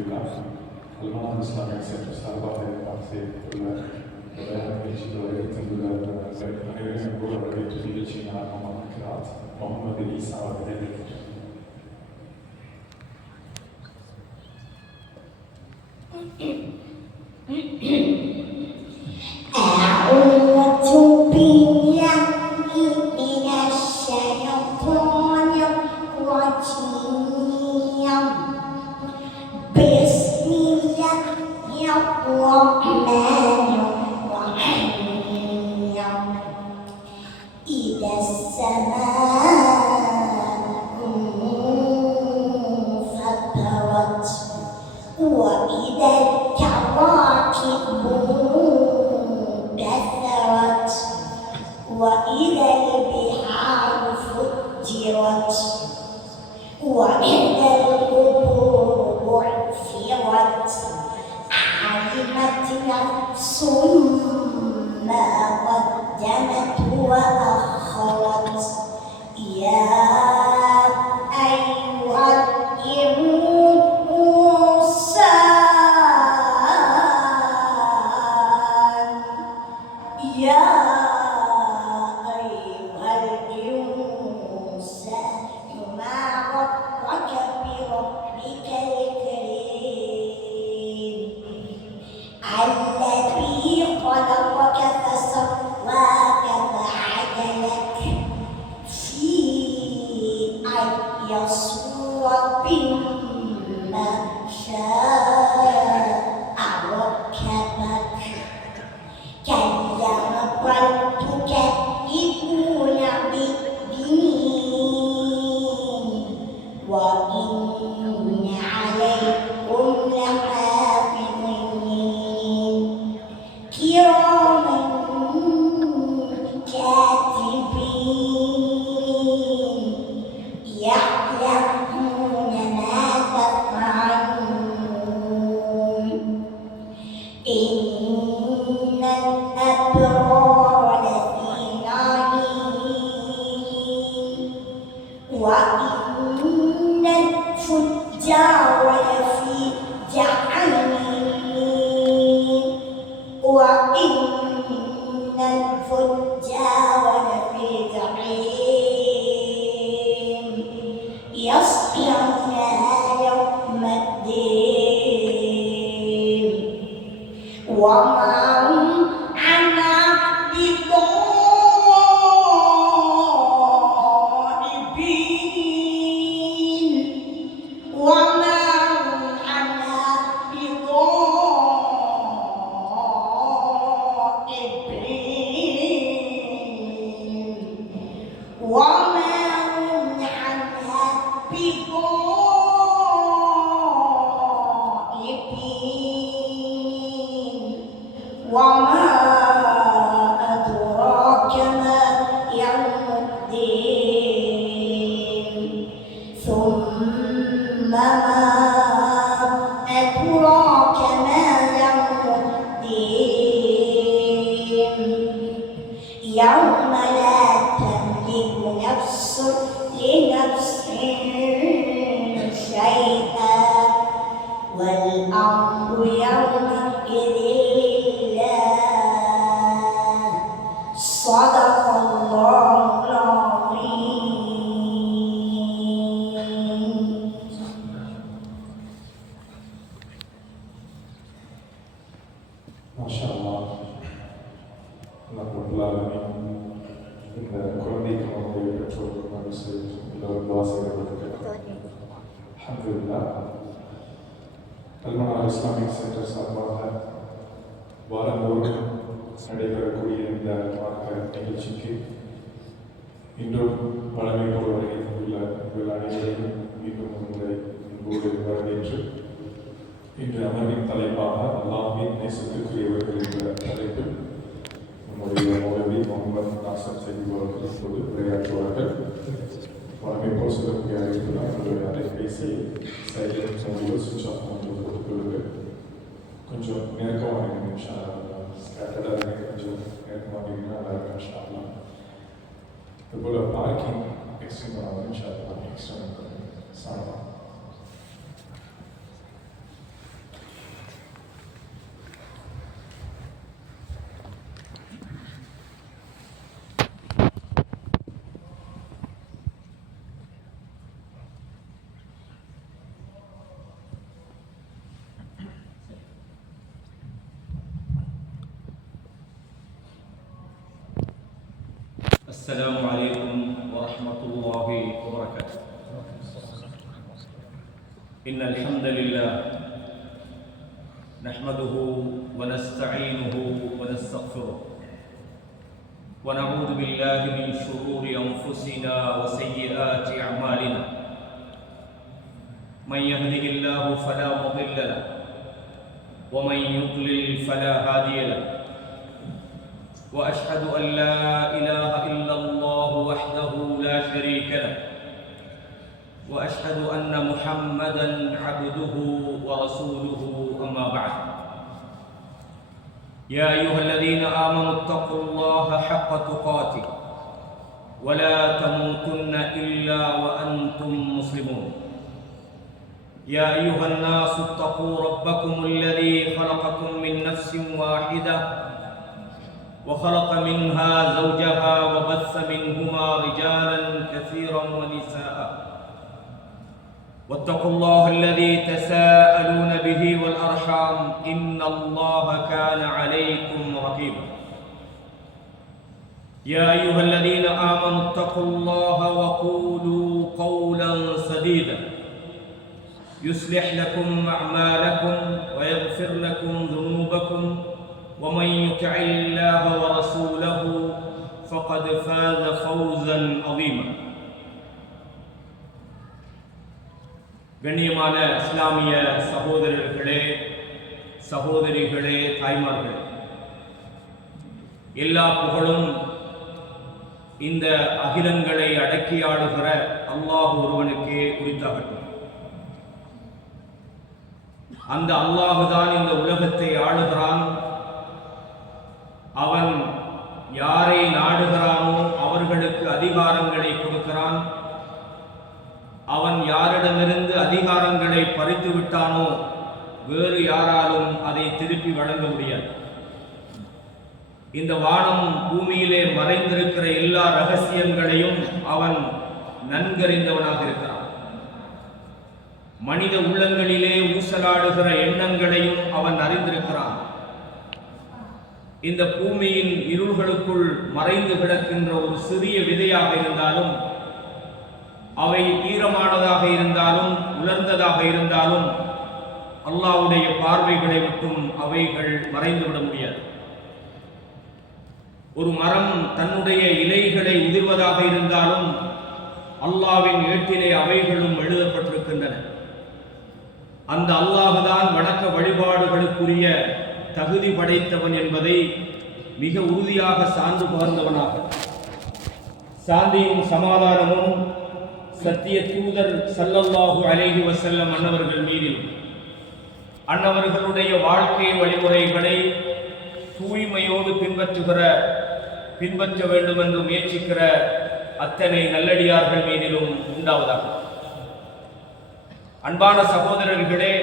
المناهج الإسلامية سيتسابق செய்யப்பட்டுள்ள நிகழ்ச்சிகளை அனைவரும் கூட வரவேற்று நிகழ்ச்சியை நடக்கிறார் முகமது ஈசா அவர்கள். المناهج இஸ்லாமிக் சென்டர் சார்பாக வாரந்தோறும் நடைபெறக்கூடிய இந்த மார்க்க நிகழ்ச்சிக்கு இன்றும் பழமை போல் வருகின்ற உங்கள் அனைவரையும் மீண்டும் ஒருமுறை அன்போடு வரவேற்று இன்று அமர்வின் தலைப்பாக அல்லாஹ்வின் நேசத்துக்குரியவர்கள் என்ற தலைப்பில் நம்முடைய மௌலவி முகமது நாசர் செய்தி அவர்கள் இப்போது உரையாற்றுவார்கள். பழமை போல் சொல்லக்கூடிய அறிவிப்பு தான் நம்மளுடைய அலைபேசியை சைலண்ட் மோடியோ சுவிட்ச் ஆஃப் மோடியோ போட்டுக்கொள்ளுங்கள். கொஞ்சம் நெருக்கமாக ஸ்கேட்டர்டாக கொஞ்சம் நெருக்கமாக நல்லா இருக்கும் இன்ஷாஅல்லாஹ். இதுபோல் பார்க்கிங் எக்ஸ்டெண்ட் பண்ணாமல் இன்ஷாஅல்லாஹ் எக்ஸ்டெண்ட் சாப்பிடலாம். السلام عليكم ورحمة الله وبركاته. إن الحمد لله نحمده ونستعينه ونستغفره ونعوذ بالله من شرور أنفسنا وسيئات أعمالنا. من يهده الله فلا مضل له ومن يضلل فلا هادي له. وأشهد أن لا إله إلا الله وحده لا شريك له وأشهد أن محمدًا عبده ورسوله. أما بعد، يا أيها الذين آمنوا اتقوا الله حق تقاته ولا تموتن إلا وأنتم مسلمون. يا أيها الناس اتقوا ربكم الذي خلقكم من نفس واحدة وخلق منها زوجها وبث منهما رجالا كثيرا ونساء. واتقوا الله الذي تساءلون به والأرحام إن الله كان عليكم رقيبا. يا أيها الذين آمنوا اتقوا الله وقولوا قولا سديدا يصلح لكم أعمالكم ويغفر لكم ذنوبكم ومن يطع الله ورسوله فقد فاز فوزا عظيما. கண்ணியமான இஸ்லாமிய சகோதரர்களே, சகோதரிகளே, தாய்மார்களே, எல்லா புகழும் இந்த அகிலங்களை அடக்கி ஆளுகிற அல்லாஹ் ஒருவனுக்கே உரித்தாகட்டும். அந்த அல்லாஹுதான் இந்த உலகத்தை ஆளுகிறான். அவன் யாரை நாடுகிறானோ அவர்களுக்கு அதிகாரங்களை கொடுக்கிறான். அவன் யாரிடமிருந்து அதிகாரங்களை பறித்து விட்டானோ வேறு யாராலும் அதை திருப்பி வழங்க முடியாது. இந்த வானம் பூமியிலே மறைந்திருக்கிற எல்லா ரகசியங்களையும் அவன் நன்கறிந்தவனாக இருக்கிறான். மனித உள்ளங்களிலே ஊசலாடுகிற எண்ணங்களையும் அவன் அறிந்திருக்கிறான். இந்த பூமியின் இருள்களுக்குள் மறைந்து கிடக்கின்ற ஒரு சிறிய விதையாக இருந்தாலும், அவை ஈரமானதாக இருந்தாலும் உலர்ந்ததாக இருந்தாலும் அல்லாஹ்வுடைய பார்வைகளை விட்டும் அவைகள் மறைந்துவிட முடியாது. ஒரு மரம் தன்னுடைய இலைகளை உதிர்வதாக இருந்தாலும் அல்லாஹ்வின் ஏட்டிலே அவைகளும் எழுதப்பட்டிருக்கின்றன. அந்த அல்லாஹ்தான் வணக்க வழிபாடுகளுக்குரிய தகுதி படைத்தவன் என்பதை மிக உறுதியாக சான்று பகர்ந்தவனாக, சாந்தியும் சமாதானமும் சத்திய தூதர் ஸல்லல்லாஹு அலைஹி வஸல்லம் அன்னவர்கள் மீதிலும் அன்னவர்களுடைய வாழ்க்கை வழிமுறைகளை தூய்மையோடு பின்பற்ற வேண்டும் என்று முயற்சிக்கிற அத்தனை நல்லடியார்கள் மீதிலும் உண்டாவதாக. அன்பான சகோதரர்களே,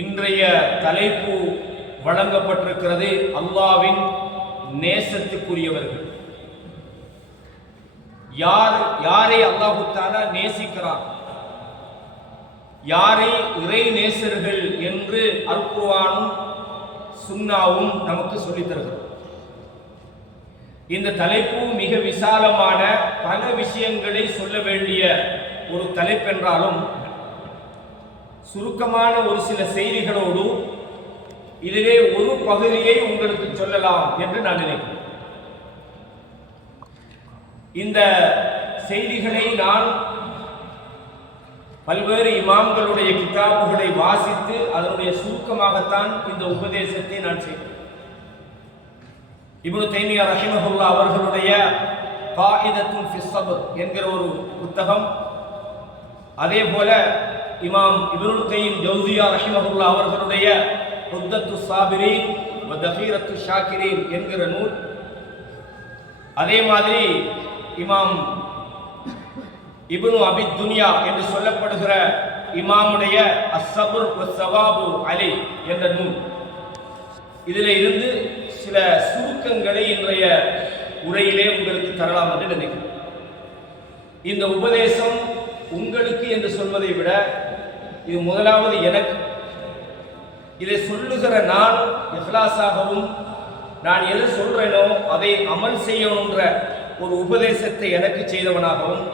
இன்றைய தலைப்பு வழங்கப்பட்டிருக்கிறது அல்லாஹ்வின் நேசத்துக்குரியவர்கள். யாரை அல்லாஹ் தஆலா நேசிக்கிறார், யாரை இறை நேசர்கள் என்று அல் குர்ஆனும் சுன்னாவும் நமக்கு சொல்லித் தருகிறது. இந்த தலைப்பு மிக விசாலமான பல விஷயங்களை சொல்ல வேண்டிய ஒரு தலைப்பென்றாலும் சுருக்கமான ஒரு சில செய்திகளோடு இதிலே ஒரு பகுதியை உங்களுக்கு சொல்லலாம் என்று நான் நினைக்கிறேன். இந்த செய்திகளை நான் பல்வேறு இமாம்களுடைய கிதாபுகளை வாசித்து அதனுடைய சுருக்கமாகத்தான் இந்த உபதேசத்தை நான் செய்தேன். இப்னு தைமியா ரஹிமஹுல்லாஹ் அவர்களுடைய காயிதத்துன் ஃபி ஸப்ர் என்கிற ஒரு புத்தகம், அதே போல இமாம் இப்னுல் கய்யிம் ஜௌசியா ரஹிமஹுல்லாஹ் அவர்களுடைய உத்தத்து சாபிரீன் வ தஃபீரத்து ஷாக்கிரீன் என்கிற நூல், அதே மாதிரி இமாம் இப்னு அபி துன்யா என்று சொல்லப்படுகிற இமாமுடைய அஸ்ஸப்ர் வ ஸவாபு அலை என்ற நூல், இதில் இருந்து சில சுருக்கங்களை இன்றைய உரையிலே உங்களுக்கு தரலாம் என்று நினைக்கிறேன். இந்த உபதேசம் உங்களுக்கு என்று சொல்வதை விட இது முதலாவது எனக்கு. இதை சொல்லுகிற நான் இஹ்லாஸாகவும் நான் எது சொல்றேனோ அதை அமல் செய்யணுன்ற ஒரு உபதேசத்தை எனக்கு செய்தவனாகவும்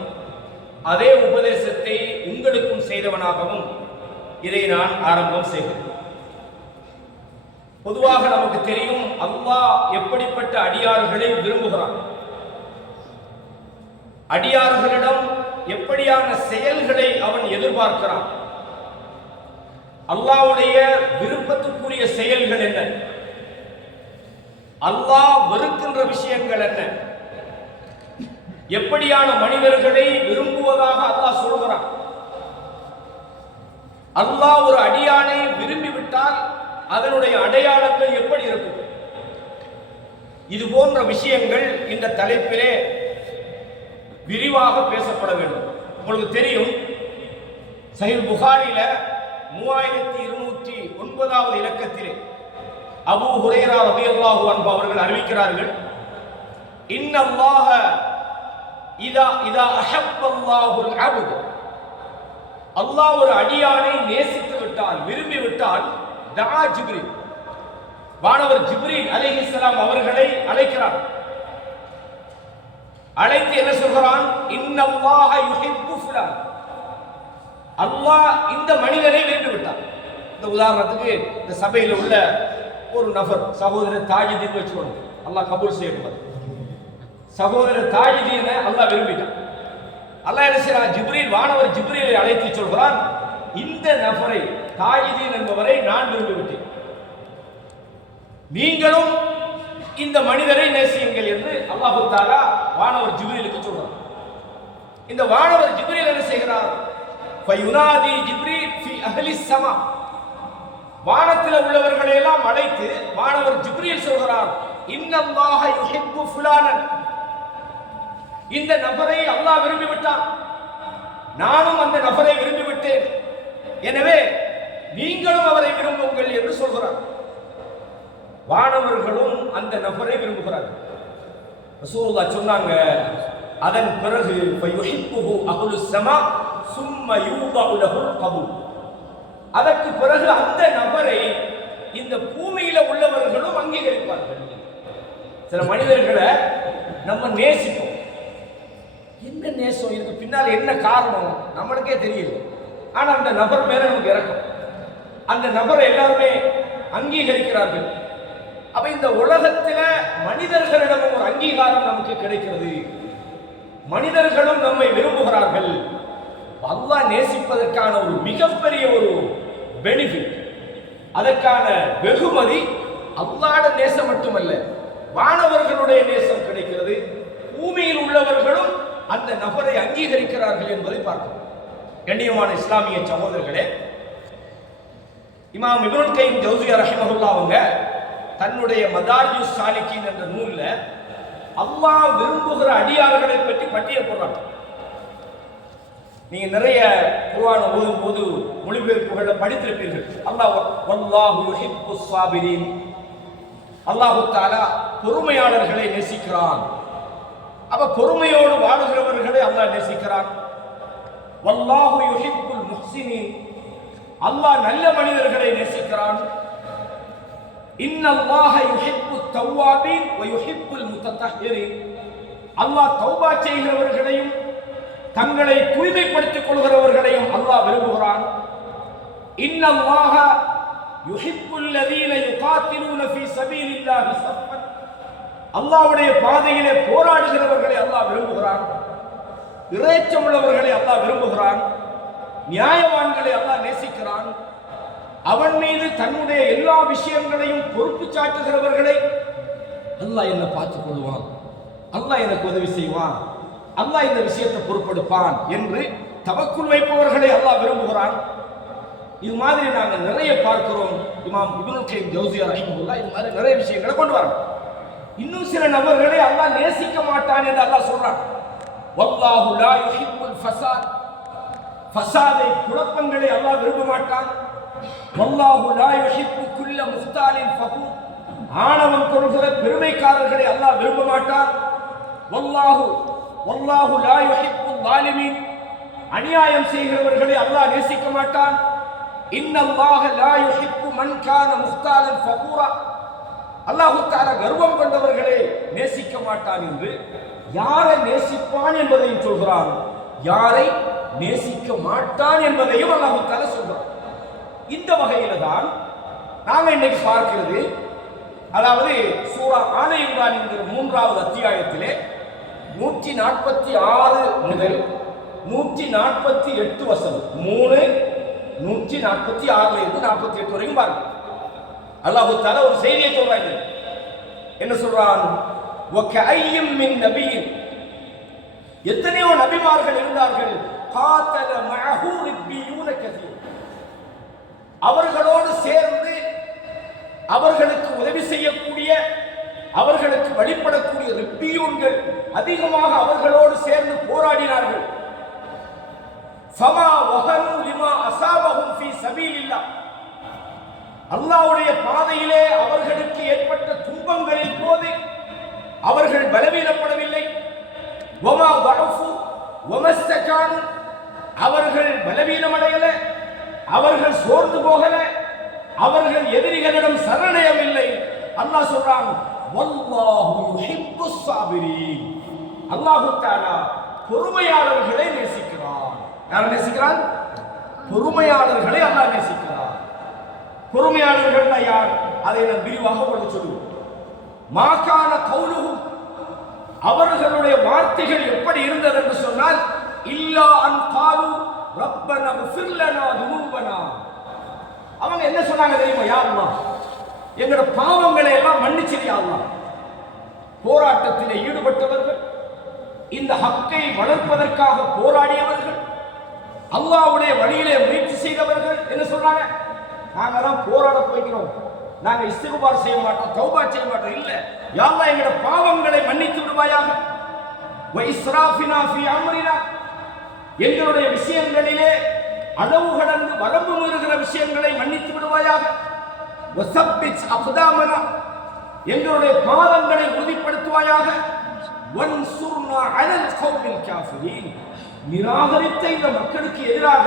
அதே உபதேசத்தை உங்களுக்கும் செய்தவனாகவும் இதை நான் ஆரம்பம் செய்கிறேன். பொதுவாக நமக்கு தெரியும் அல்லாஹ் எப்படிப்பட்ட அடியார்களை விரும்புகிறான், அடியார்களிடம் எப்படியான செயல்களை அவன் எதிர்பார்க்கிறான், அல்லாஹ்வுடைய விருப்பத்துக்குரிய செயல்கள் என்ன, அல்லாஹ் வெறுக்கின்ற விஷயங்கள் என்ன, எப்படியான மனிதர்களை விரும்புவதாக அல்லாஹ் சொல்கிறான். அல்லாஹ் ஒரு அடியானை விரும்பிவிட்டால் அதனுடைய அடையாளங்கள் எப்படி இருக்கும்? இது போன்ற விஷயங்கள் இந்த தலைப்பிலே விரிவாக பேசப்பட வேண்டும். உங்களுக்கு தெரியும், சஹீஹ் புகாரில 3209வது இலக்கத்திலே அபூ ஹுரைரா ரலியல்லாஹு அன்ஹு அவர்கள் அறிவிக்கிறார்கள், இன்னல்லாஹ இதா அஹப்பல்லாஹுல் அப்த், அல்லாஹ் ஒரு அடியானை நேசித்து விட்டால் விரும்பி விட்டால் தஆ ஜிப்ரீல், வானவர் ஜிப்ரீல் அலைஹிஸ்ஸலாம் அவர்களை அழைக்கிறார். அழைத்து என்ன சொல்கிறான்? இன்னல்லாஹ யுஹிப்பு ஃபுலான், அல்லாஹ் இந்த மனிதரை விரும்பி விட்டார். இந்த உதாரணத்துக்கு இந்த சபையில் உள்ள ஒரு நபர் சகோதரர் தாஜிதீன் வச்சுக்கணும், அல்லாஹ் கபூல் செய்யக்கூடாது. சகோதரர் தாஜிதீனை அல்லாஹ் விரும்பிட்டான். அல்லாஹ் என்ன செய்யறான்? ஜிப்ரீல், வானவர் ஜிப்ரீலை அழைத்து சொல்கிறான், இந்த நபரை தாஜிதீன் என்பவரை நான் விரும்பிவிட்டேன், நீங்களும் இந்த மனிதரை நேசியுங்கள் என்று அல்லாஹ் தஆலா வானவர் ஜிப்ரீலுக்கு சொல்றார். இந்த வானவர் ஜிப்ரீல் என்ன செய்கிறார்? ஃபயுனாதி ஜிப்ரீல் ஃபி அஹ்லி ஸமா, வானத்தில் உள்ளவர்களை எல்லாம் அழைத்து வானவர் ஜிப்ரீல் சொல்கிறார், இன்னல்லாஹ யுஹிப்பு ஃபுலானன், இந்த நபரை அல்லாஹ் விரும்பி விட்டான், நானும் அந்த நபரை விரும்பி விட்டேன், எனவே நீங்களும் அவரை விரும்புங்கள் என்று சொல்கிறார். வானவர்களும் அந்த நபரை விரும்புகிறார்கள். ரசூலுல்லாஹ் சொன்னாங்க, அதன் பிறகு ஃபயுஹிப்புஹு அஹ்லுஸ் ஸமா சும்ம யூதஉ லஹுல் கபூல், அதற்கு பிறகு அந்த நபரை இந்த பூமியில உள்ளவர்களும் அங்கீகரிப்பார்கள். சில மனிதர்களை நம்ம நேசிப்போம், என்ன நேசம், இதுக்கு பின்னால் என்ன காரணம் நம்மளுக்கே தெரியல, ஆனா அந்த நபர் மேல நமக்கு இறக்கம், அந்த நபரை எல்லாருமே அங்கீகரிக்கிறார்கள். அப்ப இந்த உலகத்துல மனிதர்களிடம் ஒரு அங்கீகாரம் நமக்கு கிடைக்கிறது, மனிதர்களும் நம்மை விரும்புகிறார்கள். அல்லாஹ் நேசிப்பதற்கான ஒரு மிகப்பெரிய ஒரு பெனிஃபிட், அதற்கான வெகுமதி அல்லாஹ்வுடைய நேசம் மட்டுமல்ல, வானவர்களுடைய நேசம் கிடைக்கிறது, பூமியில் உள்ளவர்களும் அந்த நபரை அங்கீகரிக்கிறார்கள் என்பதை பார்க்கிறோம். கண்ணியமான இஸ்லாமிய சகோதரர்களே, இமாம் இப்னுல் கைம் ஜௌஸிய்யா ரஹிமஹுல்லாஹ் அவங்க தன்னுடைய மதாரிஜுஸ் சாலிகீன் என்ற நூல்ல அல்லாஹ் விரும்புகிற அடியார்களை பற்றி பட்டியல் போடுறாங்க. நீங்க நிறைய குர்ஆன் ஓதும் போது மொழிபெயர்ப்புகளை படித்திருப்பீர்கள். அல்லாஹ் வல்லாஹு யுஹிப்புஸ் சாபிரீன், அல்லாஹ் தஆலா பொறுமையாளர்களை நேசிக்கிறான். அப்ப பொறுமையோடு வாழுகிறவர்களை அல்லாஹ் நேசிக்கிறான். வல்லாஹு யுஹிப்புல் முஹ்சினீன், அல்லாஹ் நல்ல மனிதர்களை நேசிக்கிறான். இன்னல்லாஹ யுஹிப்புத் தவ்வாபீன் வ யுஹிப்புல் முத்தத்தஹிரீன், அல்லாஹ் தௌபா செய்கிறவர்களையும் தங்களை தூய்மைப்படுத்திக் கொள்கிறவர்களையும் அல்லாஹ் விரும்புகிறான். இன்னல்லாஹ யுஹிப்புல் லதீன யுகாத்திலூன ஃபீ ஸபீலில்லாஹி ஸஃபன், அல்லாஹ்வுடைய பாதையிலே போராடுகிறவர்களை அல்லாஹ் விரும்புகிறான். இறைச்சம் உள்ளவர்களை அல்லாஹ் விரும்புகிறான். நியாயவான்களை அல்லாஹ் நேசிக்கிறான். அவன் மீது தன்னுடைய எல்லா விஷயங்களையும் பொறுப்பு சாட்டுகிறவர்களை அல்லாஹ் என்ன பார்த்துக் கொள்வான், அல்லாஹ் எனக்கு உதவி செய்வான், அல்லாஹ் இந்த விஷயத்தை பொறுப்பெடுப்பான் என்று தவக்குல் வைப்பவர்களை அல்லாஹ் விரும்புகிறான். இது மாதிரி நாங்கள் நிறைய பார்க்கிறோம். இமாம் இப்னுல் கைம் ஜௌஸிய்யா ரஹிமஹுல்லாஹ் இது மாதிரி நிறைய விஷயங்களை கொண்டு வரோம். இன்னும் சில நபர்களை அல்லாஹ் நேசிக்க மாட்டான் என்று அல்லாஹ் சொல்றான். வல்லாஹு லா யுஹிப்புல் ஃபஸாத், ஃபஸாதை குழப்பங்களை அல்லாஹ் விரும்ப மாட்டான். வல்லாஹு லா யுஹிப்பு குல்ல முஃப்தாலின் ஃபகூர், ஆணவம் கொள்கிற பெருமைக்காரர்களை அல்லாஹ் விரும்ப மாட்டான். வல்லாஹு லா யுஹிப்புல் ஸாலிமீன், அநியாயம் செய்கிறவர்களை அல்லாஹ் நேசிக்க மாட்டான். இன்னல்லாஹ லா யுஹிப்பு மன் கான முஃப்தாலன் ஃபகூரா, அல்லாஹ் தஆலா கர்வம் கொண்டவர்களை நேசிக்க மாட்டான் என்று யாரை நேசிப்பான் என்பதையும் சொல்கிறான், யாரை நேசிக்க மாட்டான் என்பதையும் அல்லாஹ் தஆலா சொல்கிறான். இந்த வகையில தான் நாம இன்னைக்கு பார்க்கிறது, அதாவது சூரா ஆல இம்ரான் என்கிற 3வது அத்தியாயத்திலே 146 முதல் 148 வசனம், 146 இருந்து 48 வரைக்கும் பாருங்க. அல்லாஹ் தஆலா ஒரு செய்தியை சொல்றாங்க. என்ன சொல்றான்? வகஅய்யும் மின் நபியின், எத்தனையோ நபிமார்கள் இருந்தார்கள், காத்தல மஅஹு ரிப்பியூன கஸீர், அவர்களோடு சேர்ந்து அவர்களுக்கு உதவி செய்யக்கூடிய, அவர்களுக்கு வழிபடக்கூடிய ரிப்பியூன்கள் அதிகமாக அவர்களோடு சேர்ந்து போராடினார்கள். ஃபமா வஹனு லிமா அஸாபஹும் ஃபீ சபீலில்லாஹ், அல்லாஹ்வுடைய பாதையிலே அவர்களுக்கு ஏற்பட்ட துன்பங்களின் போது அவர்கள் பலவீனப்படவில்லை. வமா தஅஃபு வமஸ்தகானு, அவர்கள் பலவீனமடையல, அவர்கள் சோர்ந்து போகல, அவர்கள் எதிரிகளிடம் சரணடையவில்லை. அல்லாஹ் சொல்றான், வல்லாஹு யுஹிப்புஸ் ஸாபிரீன், அல்லாஹ் தஆலா பொறுமையாளர்களை நேசிக்கிறான். யாரை நேசிக்கிறான்? பொறுமையாளர்களை அல்லாஹ் நேசிக்கிறான். பொறுமையாளர்கள் யார்? அதை நான் விரிவாக உங்களுக்கு சொல்லுவேன். மாகான கௌலுஹும், அவர்களுடைய வார்த்தைகள் எப்படி இருந்தது என்று சொன்னால், இல்லா அன் காலு ரப்பனா ஃபிர் லனா துனூபனா, அவங்க என்ன சொன்னாங்க தெரியுமா? யா அல்லாஹ், எங்கட பாவங்களை எல்லாம் மன்னிச்சிடு யா அல்லாஹ். போராட்டத்திலே ஈடுபட்டவர்கள், இந்த ஹக்கை வளர்ப்பதற்காக போராடியவர்கள், அல்லாஹ்வுடைய வழியிலே முயற்சி செய்தவர்கள் என்ன சொல்றாங்க? நாங்க தான் போராட போய்க்கிறோம், நாங்க இஸ்திக்பார் செய்ய மாட்டோம், தௌபா செய்ய மாட்டோம். இல்ல யா அல்லாஹ், எங்கட பாவங்களை மன்னித்து விடுவாயாக. வ இஸ்ராஃபினா ஃபீ அம்ரினா, எங்களுடைய விஷயங்களிலே அளவு கடந்து வரம்பு மீறுகிற விஷயங்களை மன்னித்து விடுவாயாக. வ சப்பித் அக்தாமனா, எங்களுடைய பாதங்களை உறுதிப்படுத்துவாயாக. வன்சுர்னா அலல் கௌமில் காஃபிரீன், நிராகரித்த இந்த மக்களுக்கு எதிராக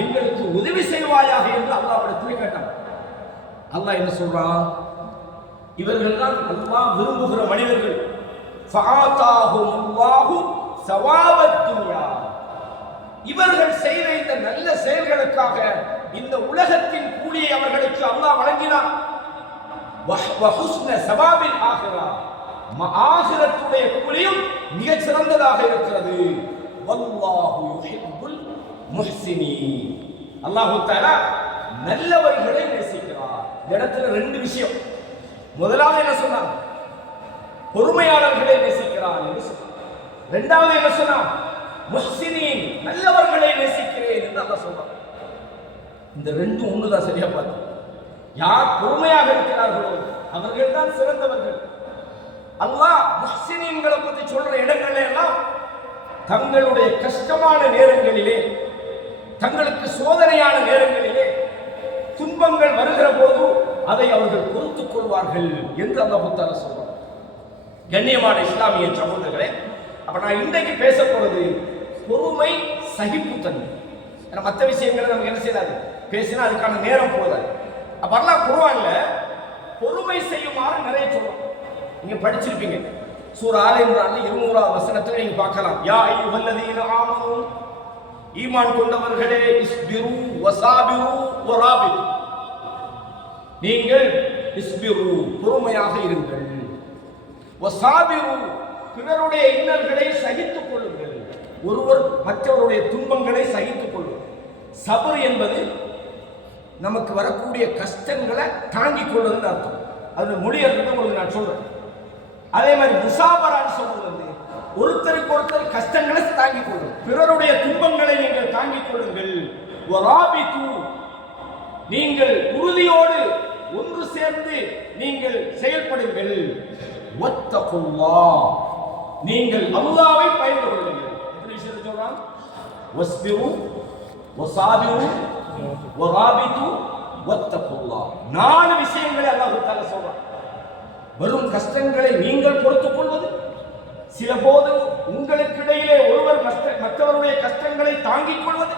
எங்களுக்கு உதவி செய்வாயாக என்று அல்லாஹ்விடத்தில் கேட்டார். அல்லாஹ் என்ன சொல்றான்? இவர்கள் தான் அல்லாஹ் விரும்புகிற மனிதர்கள். ஃபஆதாஹுமுல்லாஹு ஸவாபத் துன்யா, இவர்கள் செய்த இந்த நல்ல செயல்களுக்காக இந்த உலகத்தின் கூலியை அவர்களுக்கு அல்லாஹ் வழங்கினார். வ ஹுஸ்ன ஸவாபில் ஆகிரா, ஆகிரத்துடைய கூலியும் மிக சிறந்ததாக இருக்கிறது. வல்லாஹு யுஹிப்புல் முஹ்சினீன், அல்லாஹ் தஆலா நல்லவர்களை நேசிக்கிறார். இந்த இடத்துல ரெண்டு விஷயம். முதலாவது என்ன சொன்னாங்க? பொறுமையாளர்களை நேசிக்கிறார் என்று சொன்னார். இரண்டாவது என்ன சொன்னார்? முஹ்சினீன், நல்லவர்களை நேசிக்கிறேன் என்று அல்லாஹ் சொல்றார். இந்த ரெண்டும் ஒண்ணுதான். சரியா பார்த்து, யார் பொறுமையாக இருக்கிறார்களோ அவர்கள் தான் சிறந்தவர்கள். அல்லாஹ் முஹ்சினீன்களை பற்றி சொல்ற இடங்கள்ல எல்லாம் தங்களுடைய கஷ்டமான நேரங்களிலே, தங்களுக்கு சோதனையான நேரங்களிலே, துன்பங்கள் வருகிற போது அதை அவர்கள் பொறுத்துக் கொள்வார்கள் என்று அல்லாஹ் தஆலா சொல்றார். கண்ணியமான இஸ்லாமிய சகோதரர்களே, அப்ப நான் இன்றைக்கு பேச போறது பொறுமை, சகிப்புத்தன்மை. மற்ற விஷயங்களை நமக்கு என்ன செய்யாது, பேசினா அதுக்கான நேரம் போதாது. அப்ப அல்லாஹ் குர்ஆன்ல பொறுமை செய்யுமாறு நிறைய சொல்றான். நீங்க படிச்சிருப்பீங்க, சூரா ஆல இம்ரான்ல 200வது வசனத்துல நீங்க பார்க்கலாம். யா அய்யுஹல்லதீன ஆமனூ, ஈமான் கொண்டவர்களே, இஸ்பிரு வஸாபிரு வராபிது, நீங்கள் இஸ்பிரு பொறுமையாக இருங்கள், வஸாபிரு பிறருடைய இன்னல்களை சகித்துக் கொள்ளுங்கள், ஒருவர் மற்றவருடைய துன்பங்களை சகித்துக் கொள்ளுங்கள். சபர் என்பது நமக்கு வரக்கூடிய கஷ்டங்களை தாங்கிக் கொள்வதுன்னு அர்த்தம். அதோட மொழி அர்த்தத்தை உங்களுக்கு நான் சொல்றேன். அதே மாதிரி முசாபரான்னு சொல்றது வந்து ஒருத்தருக்கு ஒருத்தர் கஷ்டங்களை தாங்கிக் கொள்ளும், பிறருடைய துன்பங்களை நீங்கள் தாங்கிக் கொள்ளுங்கள். வராபிது, நீங்கள் உறுதியோடு ஒன்று சேர்ந்து நீங்கள் செயல்படுங்கள். வத்தகுல்லாஹ், நீங்கள் அல்லாஹ்வை பயந்து கொள்ளுங்கள். எத்தனை விஷயத்தை சொல்றான்? வஸ்பிரு வஸாபிரு வராபிது வத்தகுல்லாஹ், 4 விஷயங்களை அல்லாஹ் தஆலா சொல்றான். வரும் கஷ்டங்களை நீங்கள் பொறுத்துக் கொள்வது, சில போது உங்களுக்கு இடையிலே ஒருவர் மற்றவருடைய கஷ்டங்களை தாங்கிக் கொள்வது,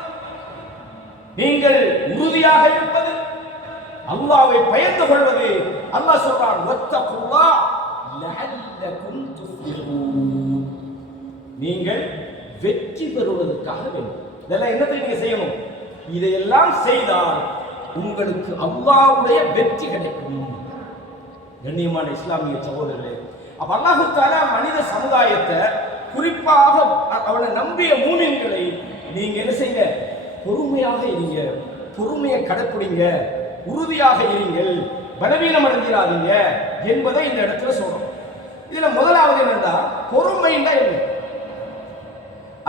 நீங்கள் உறுதியாக இருப்பது, அல்லாஹ்வை பயந்து கொள்வது. அல்லாஹ் சொல்றான், வத்தகுல்லாஹ் லஅல்லகும் துஃப்லிஹூன், நீங்கள் வெற்றி பெறுவதற்காக வேண்டும். இதெல்லாம் என்னத்தை நீங்க செய்யணும்? இதையெல்லாம் செய்தால் உங்களுக்கு அல்லாஹ்வுடைய வெற்றி கிடைக்கும். கண்ணியமான இஸ்லாமிய சகோதரர்களே, அப்ப அல்லாஹ் தஆலா மனித சமுதாயத்தை, குறிப்பாக அவனை நம்பிய மூமின்களை நீங்க என்ன செய்யுங்க? பொறுமையாக இருங்க, பொறுமையை கடைப்பிடிங்க, உறுதியாக இருங்கள், பலவீனம் அடைஞ்சிடாதீங்க என்பதை இந்த இடத்துல சொல்றோம். இதுல முதலாவது என்னன்னா, பொறுமைன்னா என்ன?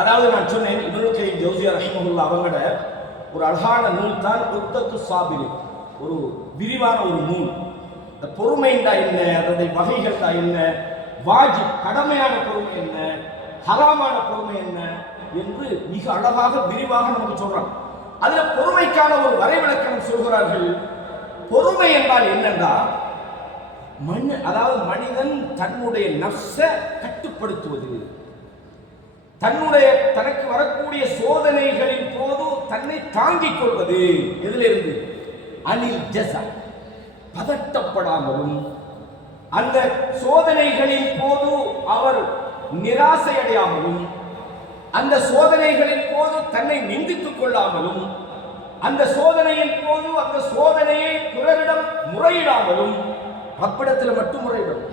அதாவது நான் சொன்னேன், இப்னுல் கய்யிம் ஜௌஸியா ரஹிமஹுல்லாஹ் அவங்களோட ஒரு அழகான நூல் தான் உத்தத்து சாபிரி, ஒரு விரிவான ஒரு நூல். இந்த பொறுமைண்டா என்ன, அதனுடைய வகைகள்டா என்ன, வாஜிப் கடமையான பொறுமை என்ன, ஹராமான பொறுமை என்ன என்று மிக அழகாக விரிவாக நமக்கு சொல்றாங்க. அதுல பொறுமைக்கான ஒரு வரைவிலக்கணம் சொல்கிறார்கள். பொறுமை என்றால் என்னன்னா, அதாவது மனிதன் தன்னுடைய நஃப்ஸை கட்டுப்படுத்துவது, தனக்கு வரக்கூடிய சோதனைகளின் போது தன்னை தாங்கிக் கொள்வது. எதிலிருந்து? அனில் ஜஸா, பதட்டப்படாமலும், அந்த சோதனைகளின் போது அவர் நிராசை அடையாமலும், அந்த சோதனைகளின் போது தன்னை நிந்தித்துக் கொள்ளாமலும், அந்த சோதனையின் போது அந்த சோதனையை பிறரிடம் முறையிடாமலும், ரப்பிடத்தில் மட்டும் முறையிடும்.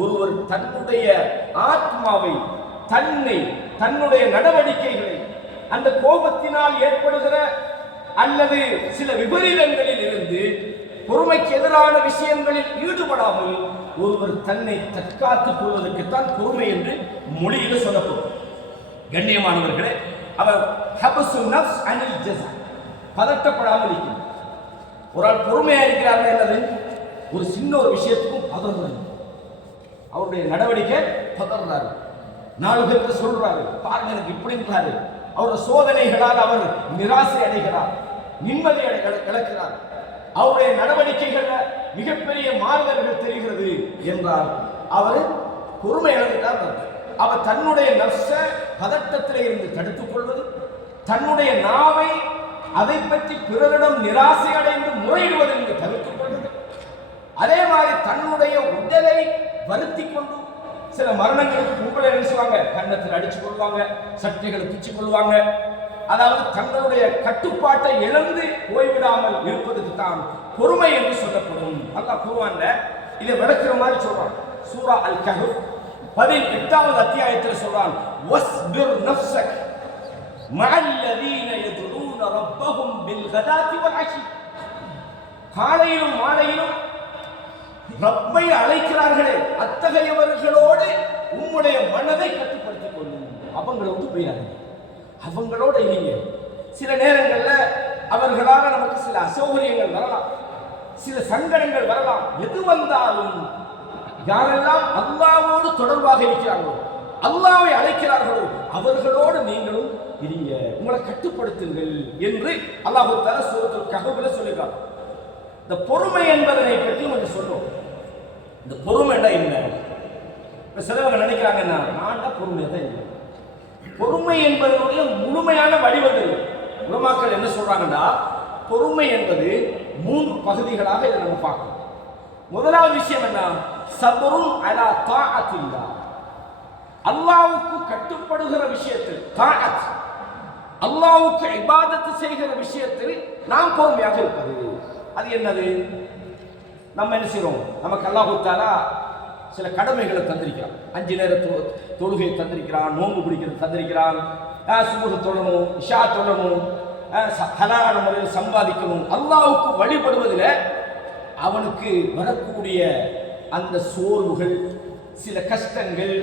ஒருவர் தன்னுடைய ஆத்மாவை, தன்னுடைய நடவடிக்கைகளை, அந்த கோபத்தினால் ஏற்படுகிற அல்லது சில விபரீதங்களில் இருந்து பொறுமைக்கு எதிரான விஷயங்களில் ஈடுபடாமல் ஒருவர் தன்னை தற்காத்துக் கொள்வதற்குத்தான் பொறுமை என்று மொழியில் சொல்லப்படும். கண்ணியமானவர்களே, அவர் ஹபசு நஃப்ஸ் அனில் ஜஸா, பதட்டப்படாமல் இருக்கிறார். ஒரு ஆள் பொறுமையா இருக்கிறார் என்னது? ஒரு சின்ன ஒரு விஷயத்துக்கும் பதறாரு, அவருடைய நடவடிக்கை பதறாரு, 4 பேருக்கு சொல்றாரு, பாருங்க எனக்கு இப்படின்றாரு. அவருடைய சோதனைகளால் அவர் நிராசை அடைகிறார், நிம்மதி இழக்கிறார், அவருடைய நடவடிக்கைகள் மிகப்பெரிய மாறுதல்கள் தெரிகிறது என்றால் அவர் பொறுமை இழந்துட்டார். அவர் தன்னுடைய நஃப்ஸை பதட்டத்திலே இருந்து தடுத்துக் கொள்வது, தன்னுடைய நாவை அதை பற்றி பிறரிடம் நிராசை அடைந்து முறையிடுவது என்று தவிர்த்துக் கொள்வது, அதே மாதிரி தன்னுடைய உடலை வருத்தி கொண்டு, சில மரணங்களுக்கு கும்பலை நினைச்சுவாங்க, கன்னத்தில் அடிச்சு கொள்வாங்க, சட்டைகளை பிச்சு கொள்வாங்க, அதாவது தங்களுடைய கட்டுப்பாட்டை இழந்து போய்விடாமல் இருப்பதுக்கு தான் பொறுமை என்று சொல்லப்படும். அல்லாஹ் குர்ஆன்ல இதை விளக்குற மாதிரி சொல்றான். சூரா அல் கஹஃப் 18வது அத்தியாயத்தில் சொல்றான், வஸ்பிர் நஃப்ஸக் மஅல்லதீன யதுஊன ரப்பஹும் பில் கதாத்தி வல் அஷி. காலையிலும் மாலையிலும் ரப்பை அழைக்கிறார்களே, அத்தகையவர்களோடு உம்முடைய மனதை கட்டுப்படுத்திக் கொள்ளும். அவங்களை விட்டு போயிடாதீங்க, அவங்களோட இல்லைங்க. சில நேரங்கள்ல அவர்களால் நமக்கு சில அசௌகரியங்கள் வரலாம், சில சங்கடங்கள் வரலாம். எது வந்தாலும் யாரெல்லாம் அல்லாஹ்வோடு தொடர்பாக இருக்கிறார்களோ, அல்லாஹ்வை அழைக்கிறார்களோ, அவர்களோடு நீங்களும் இருங்க, உங்களை கட்டுப்படுத்துங்கள் என்று அல்லாஹ் தஆலா சூரத்துல் கஹஃப்ல சொல்லியிருக்காங்க. இந்த பொறுமை என்பதனை பற்றி கொஞ்சம் சொல்றோம். இந்த பொறுமைன்னா என்ன? சிலவங்க நினைக்கிறாங்கன்னா, நான் தான் பொறுமையா தான் இல்லை. பொறுமை என்பதனுடைய முழுமையான வடிவங்கள் உலமாக்கள் என்ன சொல்றாங்கன்னா, பொறுமை என்பது 3 பகுதிகளாக இதை நம்ம பார்க்கணும். முதலாவது விஷயம் என்ன? சபருன் அலா தாஅத்தில்லாஹ், அல்லாஹ்வுக்கு கட்டுப்படுகிற விஷயத்தில், தாஅத், அல்லாஹ்வுக்கு இபாதத் செய்கிற விஷயத்தில் நாம் பொறுமையாக இருப்பது. அது என்னது? நம்ம என்ன செய்றோம்? நமக்கு அல்லாஹ் தஆலா சில கடமைகளை தந்திருக்கிறான். 5 நேர தொழுகை தந்திருக்கிறான், நோன்பு பிடிக்கிறது தந்திருக்கிறான், சுபஹ் தொழணும், இஷா தொழணும், ஹலாலான முறையில் சம்பாதிக்கணும். அல்லாஹ்வுக்கு வழிபடுவதில் அவனுக்கு வரக்கூடிய அந்த சோர்வுகள், சில கஷ்டங்கள்,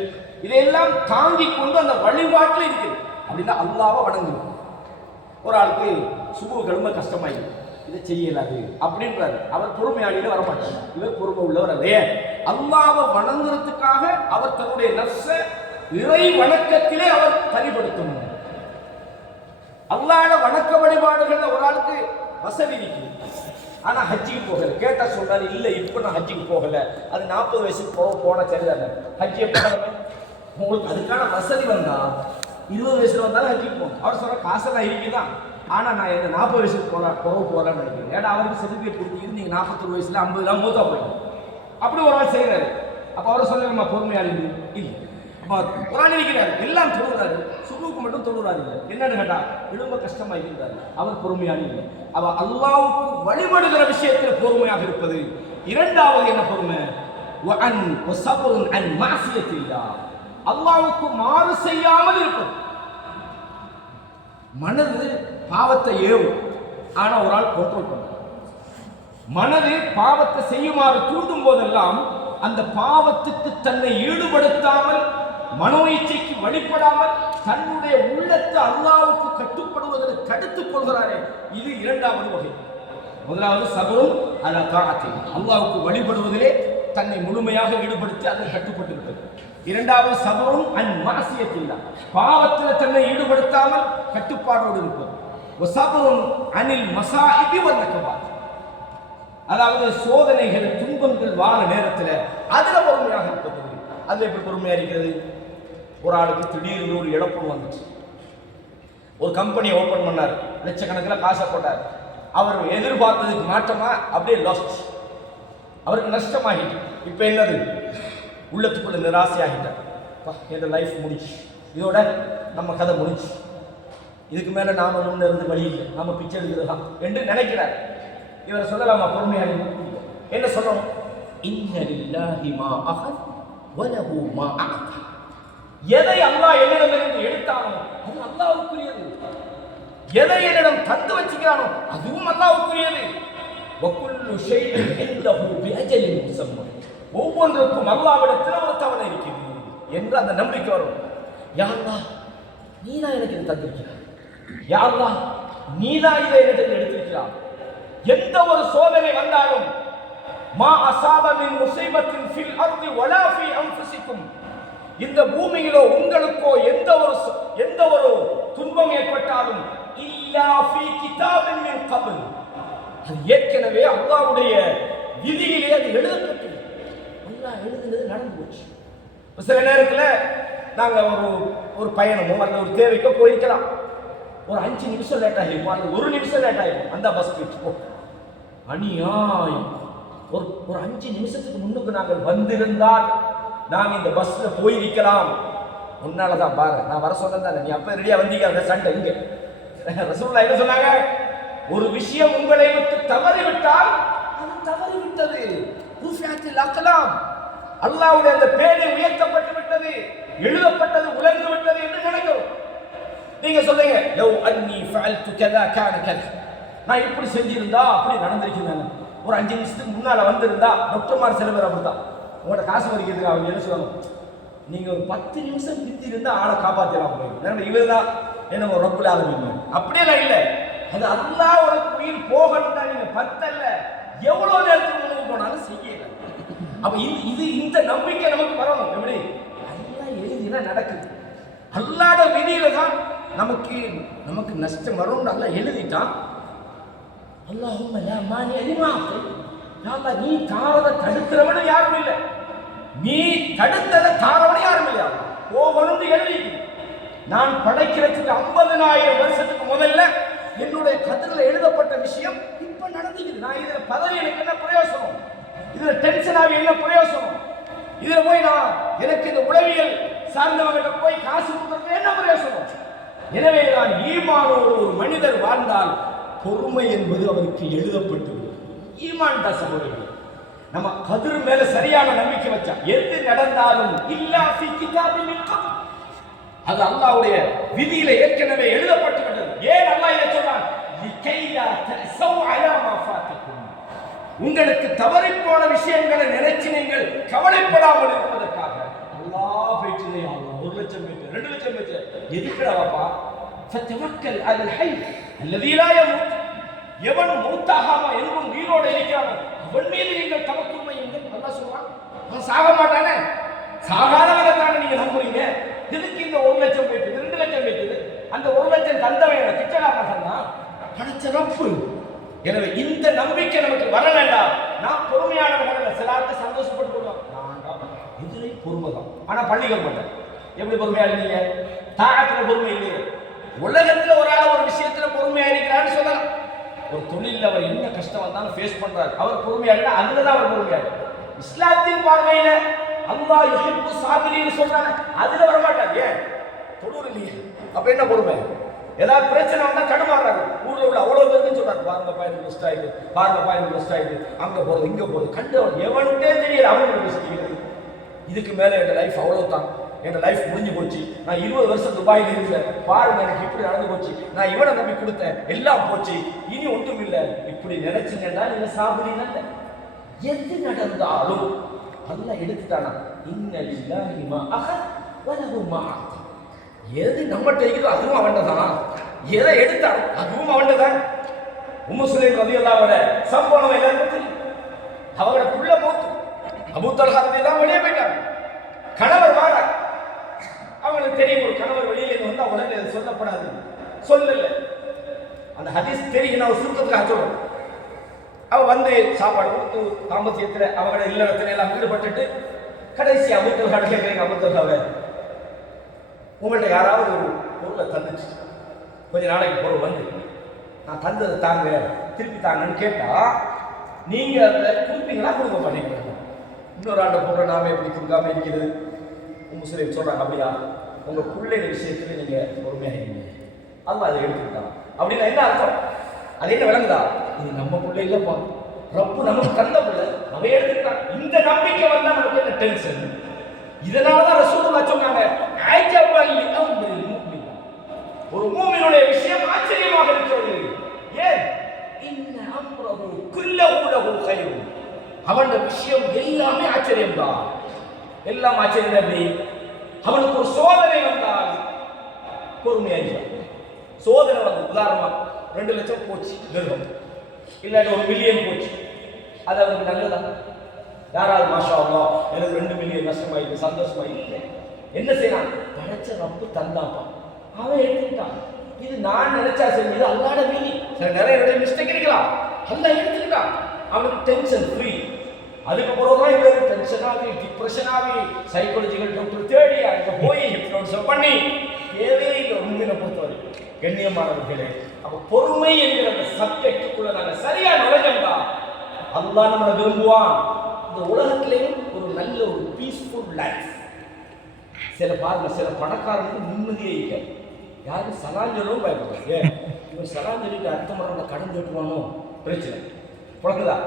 இதையெல்லாம் தாங்கிக் கொண்டு அந்த வழிபாட்டில் இருக்குது. அப்படின்னா அல்லாஹ்வை வணங்கணும். ஒரு ஆளுக்கு சுபஹ் ரொம்ப கஷ்டமாயிடும், இதை செய்யலாது அப்படின்றாரு, அவர் பொறுமையாளியில வரமாட்டார். இவர் பொறுமை உள்ளவர் அல்ல. அல்லாஹ்வை வணங்குறதுக்காக அவர் தன்னுடைய நஃப்ஸை இறை வணக்கத்திலே அவர் தனிப்படுத்தணும். அல்லாஹ்வோட வணக்க வழிபாடுகள் ஒரு ஆளுக்கு வசதி இருக்குது, ஆனா ஹஜ்ஜிக்கு போகல. கேட்டா சொல்றாரு, இல்ல இப்ப நான் ஹஜ்ஜிக்கு போகல, அது 40 வயசுக்கு போன சரிதானே, ஹஜ்ஜி எப்ப உங்களுக்கு அதுக்கான வசதி வந்தா 20 வயசுல வந்தாலும் ஹஜ்ஜிக்கு போகும். அவர் சொல்ற காசெல்லாம் இருக்குதான், ஆனா நான் என்ன 40 வயசுக்கு போகலான்னு நினைக்கிறேன். ஏன்னா அவருக்கு சர்டிஃபிகேட் கொடுத்து இருந்தீங்க 41 வயசுல 50 மூத்தா போயிடும். அப்படி ஒரு ஆள் செய்யறாரு. அப்ப அவர் சொல்ல நம்ம பொறுமையாளி இல்லை. குரான் இருக்கிறார், எல்லாம் தொழுகிறாரு, சுபுக்கு மட்டும் தொழுகிறாரு இல்லை. என்னன்னு கேட்டா எழும்ப கஷ்டமா இருக்கிறார், அவர் பொறுமையான இல்லை. அவ அல்லாஹ்வுக்கு வழிபடுகிற விஷயத்தில் பொறுமையாக இருப்பது. இரண்டாவது என்ன பொறுமை? அல்லாஹ்வுக்கு மாறு செய்யாமல் இருப்பது. மனது பாவத்தை ஏவும், ஆனா ஒரு ஆள் கண்ட்ரோல் பண்ண. மனது பாவத்தை செய்யுமாறு தூண்டும் போதெல்லாம் அந்த பாவத்துக்கு தன்னை ஈடுபடுத்தாமல், மனோ இச்சைக்கு வழிபடாமல், தன்னுடைய உள்ளத்தை அல்லாஹ்வுக்கு கட்டுப்படுவதற்கு தடுத்துக் கொள்கிறாரே, இது இரண்டாவது வகை. முதலாவது சபரும் அலா தாஅத்தி, அல்லாஹ்வுக்கு வழிபடுவதிலே தன்னை முழுமையாக ஈடுபடுத்தி அதில் கட்டுப்பட்டிருப்பது. இரண்டாவது சபரும் அன் மாசியத்தில்லா, பாவத்தில் தன்னை ஈடுபடுத்தாமல் கட்டுப்பாடோடு இருப்பது. வசபரும் அனில் மசாஇபி வல் நகபாத், அதாவது சோதனைகள் துன்பங்கள் வார நேரத்தில் அதுல பொறுமையாக இருப்பது. அதுல எப்படி பொறுமையா இருக்கிறது? ஒரு ஆளுக்கு திடீர்னு ஒரு இழப்பு வந்துச்சு, ஒரு கம்பெனியை ஓபன் பண்ணார், லட்சக்கணக்கில் காசை போட்டார். அவர் எதிர்பார்த்ததுக்கு மாற்றமா அப்படியே லாஸ்ட், அவருக்கு நஷ்டமாகிட்டு. இப்ப என்னது? உள்ளத்துக்குள்ள நிராசையாகிட்டார். என் லைஃப் முடிச்சு, இதோட நம்ம கதை முடிச்சு, இதுக்கு மேல நாம முன்ன இருந்து வழி இல்லை, நாம பிச்சை எடுக்கிறதா என்று நினைக்கிறார். இவர் சொல்லலாமா பொறுமையாக? என்ன சொல்லணும்? இன்ன லில்லாஹி மா அஹத் வ லஹு மா அஅத, எதை அல்லாஹ் என்னிடமிருந்து எடுத்தானோ அது அல்லாஹ்வுக்குரியது, எதை என்னிடம் தந்து வச்சுக்கிறானோ அதுவும் அல்லாஹ்வுக்குரியது. வ குல்லு ஷைஇன் இன்தஹு பி அஜலின் முஸம்மா, ஒவ்வொன்றுக்கும் அல்லாஹ்விடத்தில் ஒரு தவணை இருக்கிறது என்று அந்த நம்பிக்கை வரும். யா அல்லாஹ், நீதான் எனக்கு இதை தந்திருக்கிறாய், யா அல்லாஹ் நீதான் இதை என்னிடத்தில் எடுத்திருக்கிறாய். எந்த ஒரு சோதனை வந்தாலும் மா அஸாப மின் முஸீபத்தின் ஃபில் அர்தி வலா ஃபீ அன்ஃபுசிக்கும், இந்த பூமியிலோ உங்களுக்கோ எந்த ஒரு துன்பம் ஏற்பட்டாலும் இல்லா ஃபீ கிதாபின் மின் கப்ல், அது ஏற்கனவே அல்லாஹ்வுடைய விதியிலே அது எழுதப்பட்டது. அல்லாஹ் எழுதினது நடந்து போச்சு. சில நேரத்தில் நாங்க ஒரு பயணமோ அல்லது ஒரு தேவைக்கோ போயிருக்கலாம், ஒரு 5 நிமிஷம் லேட் ஆகிருக்கும், அல்லது 1 நிமிஷம் லேட் ஆகிருக்கும். அந்த பஸ் போ அநியாயம். ஒரு 5 நிமிஷத்துக்கு முன்னுக்கு நாங்கள் வந்திருந்தால் நாங்கள் இந்த பஸ்ல போயிருக்கலாம். உன்னாலதான் பாரு, நான் வர சொன்னேன், நீ அப்ப ரெடியா வந்தீங்க. சண்டை இங்க ரசூலுல்லாஹ் என்ன சொன்னாங்க? ஒரு விஷயம் உங்களை விட்டு தவறிவிட்டால் அது தவறிவிட்டது. ருஃபிஅத்தில் அக்லாம், அல்லாஹ்வுடைய அந்த பேனை உயர்த்தப்பட்டு விட்டது, எழுதப்பட்டது உலர்ந்து விட்டது என்று நினைக்கிறோம். நீங்க சொல்றீங்க, லவ் அன்னி ஃபஅல்து கதா கான கதா, நான் இப்படி செஞ்சிருந்தா அப்படி நடந்திருக்கிறேன். ஒரு 5 நிமிஷத்துக்கு முன்னால வந்திருந்தா, டாக்டர்மார் சில பேர் அப்படிதான், உங்களோட காசு வரைக்கிறதுக்கு அவங்க என்ன சொல்லுவாங்க, நீங்க ஒரு 10 நிமிஷம் பித்தி இருந்தா ஆளை காப்பாற்றலாம் போய், இவர் தான் என்ன ஒரு ரப்புல் ஆலமீன். அப்படியெல்லாம் இல்லை, அது அல்லாஹ் உனக்கு உயிர் போகணும்னா நீங்க 10 அல்ல எவ்வளவு நேரத்துக்கு முன்னுக்கு போனாலும் செய்யல. அப்ப இது இந்த நம்பிக்கை நமக்கு வரணும். எப்படி? அல்லாஹ் எழுதினா நடக்குது, அல்லாஹ்வோட விதியில தான் நமக்கு நஷ்டம் வரும்னு அல்லாஹ் எழுதிட்டான். அல்லாஹும்ம லா மானிஅ லிமா அஅதை, அல்லாஹ் நீ தாரத தடுக்கிறவன யாரும் இல்லை, நீ தடுத்தத தாரவன யாரும் இல்லை. போகணும்னு எழுதி நான் படைக்கிறதுக்கு 50,000 வருஷத்துக்கு முதல்ல என்னுடைய கதிரில் எழுதப்பட்ட விஷயம் இப்ப நடந்துக்குது. நான் இதுல பதவி எனக்கு என்ன பிரயோசனம், இதுல டென்ஷன் ஆகி என்ன பிரயோசனம், இதுல போய் நான் எனக்கு இந்த உளவியல் சார்ந்தவங்கிட்ட போய் காசு கொடுக்கறது என்ன பிரயோசனம். எனவே நான் ஈமானோடு ஒரு மனிதர் வாழ்ந்தால் பொறுமை என்பது அவருக்கு எழுதப்பட்டது. ஈமான் தான் சகோதரர்கள், நம்ம கதிர் மேல சரியான நம்பிக்கை வச்சா எது நடந்தாலும் இல்லா ஃபீ கிதாபின் மின் கப்ல், அது அல்லாஹ்வுடைய விதியில ஏற்கனவே எழுதப்பட்டு விட்டது. ஏன் அல்லாஹ் இதை சொல்றான்? லிகைலா தஸவ் அலா மா ஃபாத்தக்கும், உங்களுக்கு தவறி போன விஷயங்களை நினைச்சு நீங்கள் கவலைப்படாமல் இருப்பதற்காக. அல்லாஹ் பேச்சிலே அல்லாஹ் 1 லட்சம் பேச்சு 2 லட்சம் பேச்சு எதுக்குடா வாப்பா? ஃபதவக்கல் அலல் ஹய் அல்லதி லா யமூத், எவன் மௌத்தாகாம எங்கும் உயிரோடு இருக்கிறானோ அவன் மீது நீங்கள் தவக்குல் வையுங்கள். அல்லாஹ் சொல்றான், அவன் சாக மாட்டானே, சாகாதவனை தானே நீங்க நம்புறீங்க. இதுக்கு இந்த 1 லட்சம் பேச்சு 2 லட்சம் பேச்சு, அந்த 1 லட்சம் தந்தவன் பிச்சைக்காரன் தான் படைச்ச ரப்பு. எனவே இந்த நம்பிக்கை நமக்கு வர வேண்டாம். நான் பொறுமையானவர்கள் சிலருக்கு சந்தோஷப்பட்டு போடுவாங்க, இதுல பொறுமை தான், ஆனா பள்ளிக்க மாட்டேன். எப்படி பொறுமையா இருந்தீங்க? தாகத்துல பொறுமை இல்லையே. உலகத்துல ஒரு ஆள் ஒரு விஷயத்துல பொறுமையா இருக்கிறான்னு சொல்லலாம். ஒரு தொழில் அவர் என்ன கஷ்டம் வந்தாலும் ஃபேஸ் பண்றாரு, அவர் பொறுமையா இருக்கா, அதுலதான் அவர் பொறுமையா இருக்கு. இஸ்லாத்தின் பார்வையில அல்லாஹ் யுஹிப்பு சாபிரீன்னு சொல்றானே, அதுல வர மாட்டாங்க. ஏன் தொழுவுற இல்லையே, அப்ப என்ன பொறுமை? ஏதாவது பிரச்சனை வந்தா தடுமாறாங்க. ஊர்ல உள்ள அவ்வளவு பேருக்கு சொல்றாங்க, பாருங்க பையன் பெஸ்ட் ஆயிடுது, பாருங்க பையன் பெஸ்ட் ஆயிடுது, அங்க போறது இங்க போறது, கண்டவன் எவன்ட்டே தெரியல அவனுக்கு பெஸ்ட். இதுக்கு மேல என் லைஃப் அவ்வளவுதான், என் லைஃப் முடிஞ்சு போச்சு. நான் 20 வருஷம் துபாயில் இருந்தேன், பாருங்க எனக்கு இப்படி நடந்து போச்சு, நான் இவனை நம்பி கொடுத்தேன், எல்லாம் போச்சு, இனி ஒன்றும் இல்லை. இப்படி நினைச்சுங்கன்னா நீங்க சாப்பிடுறீங்க. எது நடந்தாலும் அல்லாஹ் எடுத்துட்டானா, இன்ன லில்லாஹி மா அஹத் வ லஹு மா அத்தா. எது நம்மகிட்ட இருக்குதோ அதுவும் அவன்தான், எதை எடுத்தாலும் அதுவும் அவன்தான். உம்மு சுலைம் ரலியல்லாஹு அன்ஹா சம்பவம் எல்லாருக்கும் தெரியும். அவங்களோட புள்ள மூத்து அபூ தல்ஹா ரலியல்லாஹு வெளியே போயிட்டாங்க. கணவர் வாரார், அவங்களுக்கு தெரியும் ஒரு கணவர் வெளியில வந்தா உடனே அது சொல்லப்படாது, சொல்லல. அந்த ஹதீஸ் தெரியும், நான் சுருக்கத்துக்காக சொல்றேன். அவ வந்து சாப்பாடு கொடுத்து தாமசியத்தில் அவங்களோட இல்லறத்துல எல்லாம் ஈடுபட்டுட்டு கடைசி அபூ தல்ஹா கேட்குறீங்க, அபூ தல்ஹாவை உங்கள்கிட்ட யாராவது ஒரு பொருளை தந்துச்சு, கொஞ்ச நாளைக்கு பொருள் வந்து நான் தந்தது தாங்க திருப்பி தாங்கன்னு கேட்டா நீங்க அதை கொடுப்பீங்களா கொடுக்க மாட்டீங்களா? இன்னொரு ஆண்ட பொருளை நாம எப்படி கொடுக்காம இருக்கிறது? முஸ்லீம் சொல்றாங்க, அப்படியா உங்க பிள்ளைகள் விஷயத்துல நீங்க பொறுமையாக இருக்கீங்க, அல்லாஹ் அதை எடுத்துக்கிட்டான் அப்படின்னா என்ன அர்த்தம்? அது என்ன விளங்குதா? இது நம்ம பிள்ளை இல்லப்பா, ரப்பு நமக்கு தந்த பிள்ளை, அவன் எடுத்துக்கிட்டான். இந்த நம்பிக்கை வந்தா நமக்கு என்ன டென்ஷன்? இதனாலதான் ரசூலுல்லாஹ் சொன்னாங்க, ஒரு மூமினுடைய விஷயம் ஆச்சரியமாக இருக்கிறது. ஏன்? இன்ன அம்ரஹு குல்லஹு லஹு கைர். அவனுடைய விஷயம் எல்லாமே ஆச்சரியம்தான். எல்லாம் ஆச்சரியம். எப்படி? அவனுக்கு ஒரு சோதனை வந்தால் பொறுமையாக சோதனை வந்து, உதாரணமா 2 லட்சம் போச்சு நிறுவனம், இல்லாட்டி 1 மில்லியன் போச்சு, அது அவனுக்கு நல்லதா? யாராவது மாஷா அல்லாஹ் எனக்கு 2 மில்லியன் நஷ்டமாயிருக்கு சந்தோஷமாயிருக்கு, என்ன செய்யறான்? படைச்ச ரப்பு தந்தாப்பா, அவன் எடுத்துக்கிட்டான். இது நான் நினைச்சா சரி, இது அல்லாஹ்வோட விதி. சில நிறைய மிஸ்டேக் இருக்கலாம், அல்லாஹ் எடுத்துக்கிட்டான். அவனுக்கு டென்ஷன் ஃப்ரீ. அதுக்கு பிறகுதான் இவரு டென்ஷன் ஆகி டிப்ரெஷன் ஆகி சைக்காலஜிக்கல் டாக்டர் தேடி அங்க போய் ஹிப்னோட்டிசம் பண்ணி தேவையில்லை. உண்மையை பொறுத்தவரை கண்ணியமானவர்களே, அப்ப பொறுமை என்கிற அந்த சப்ஜெக்டுக்குள்ள நாங்க சரியா நுழைஞ்சோம்டா அல்லாஹ் நம்மளை விரும்புவான். இந்த உலகத்திலேயும் ஒரு நல்ல ஒரு பீஸ்ஃபுல் லைஃப். சில பாருங்க, சில பணக்காரனுக்கு நிம்மதியே இல்லை, யாரும் சலாஞ்சலும் பயப்படுறாங்க. இவன் சலாஞ்சலிக்கு அடுத்த முறை கடன் கேட்டுவானோ பிரச்சனை புழங்குதா?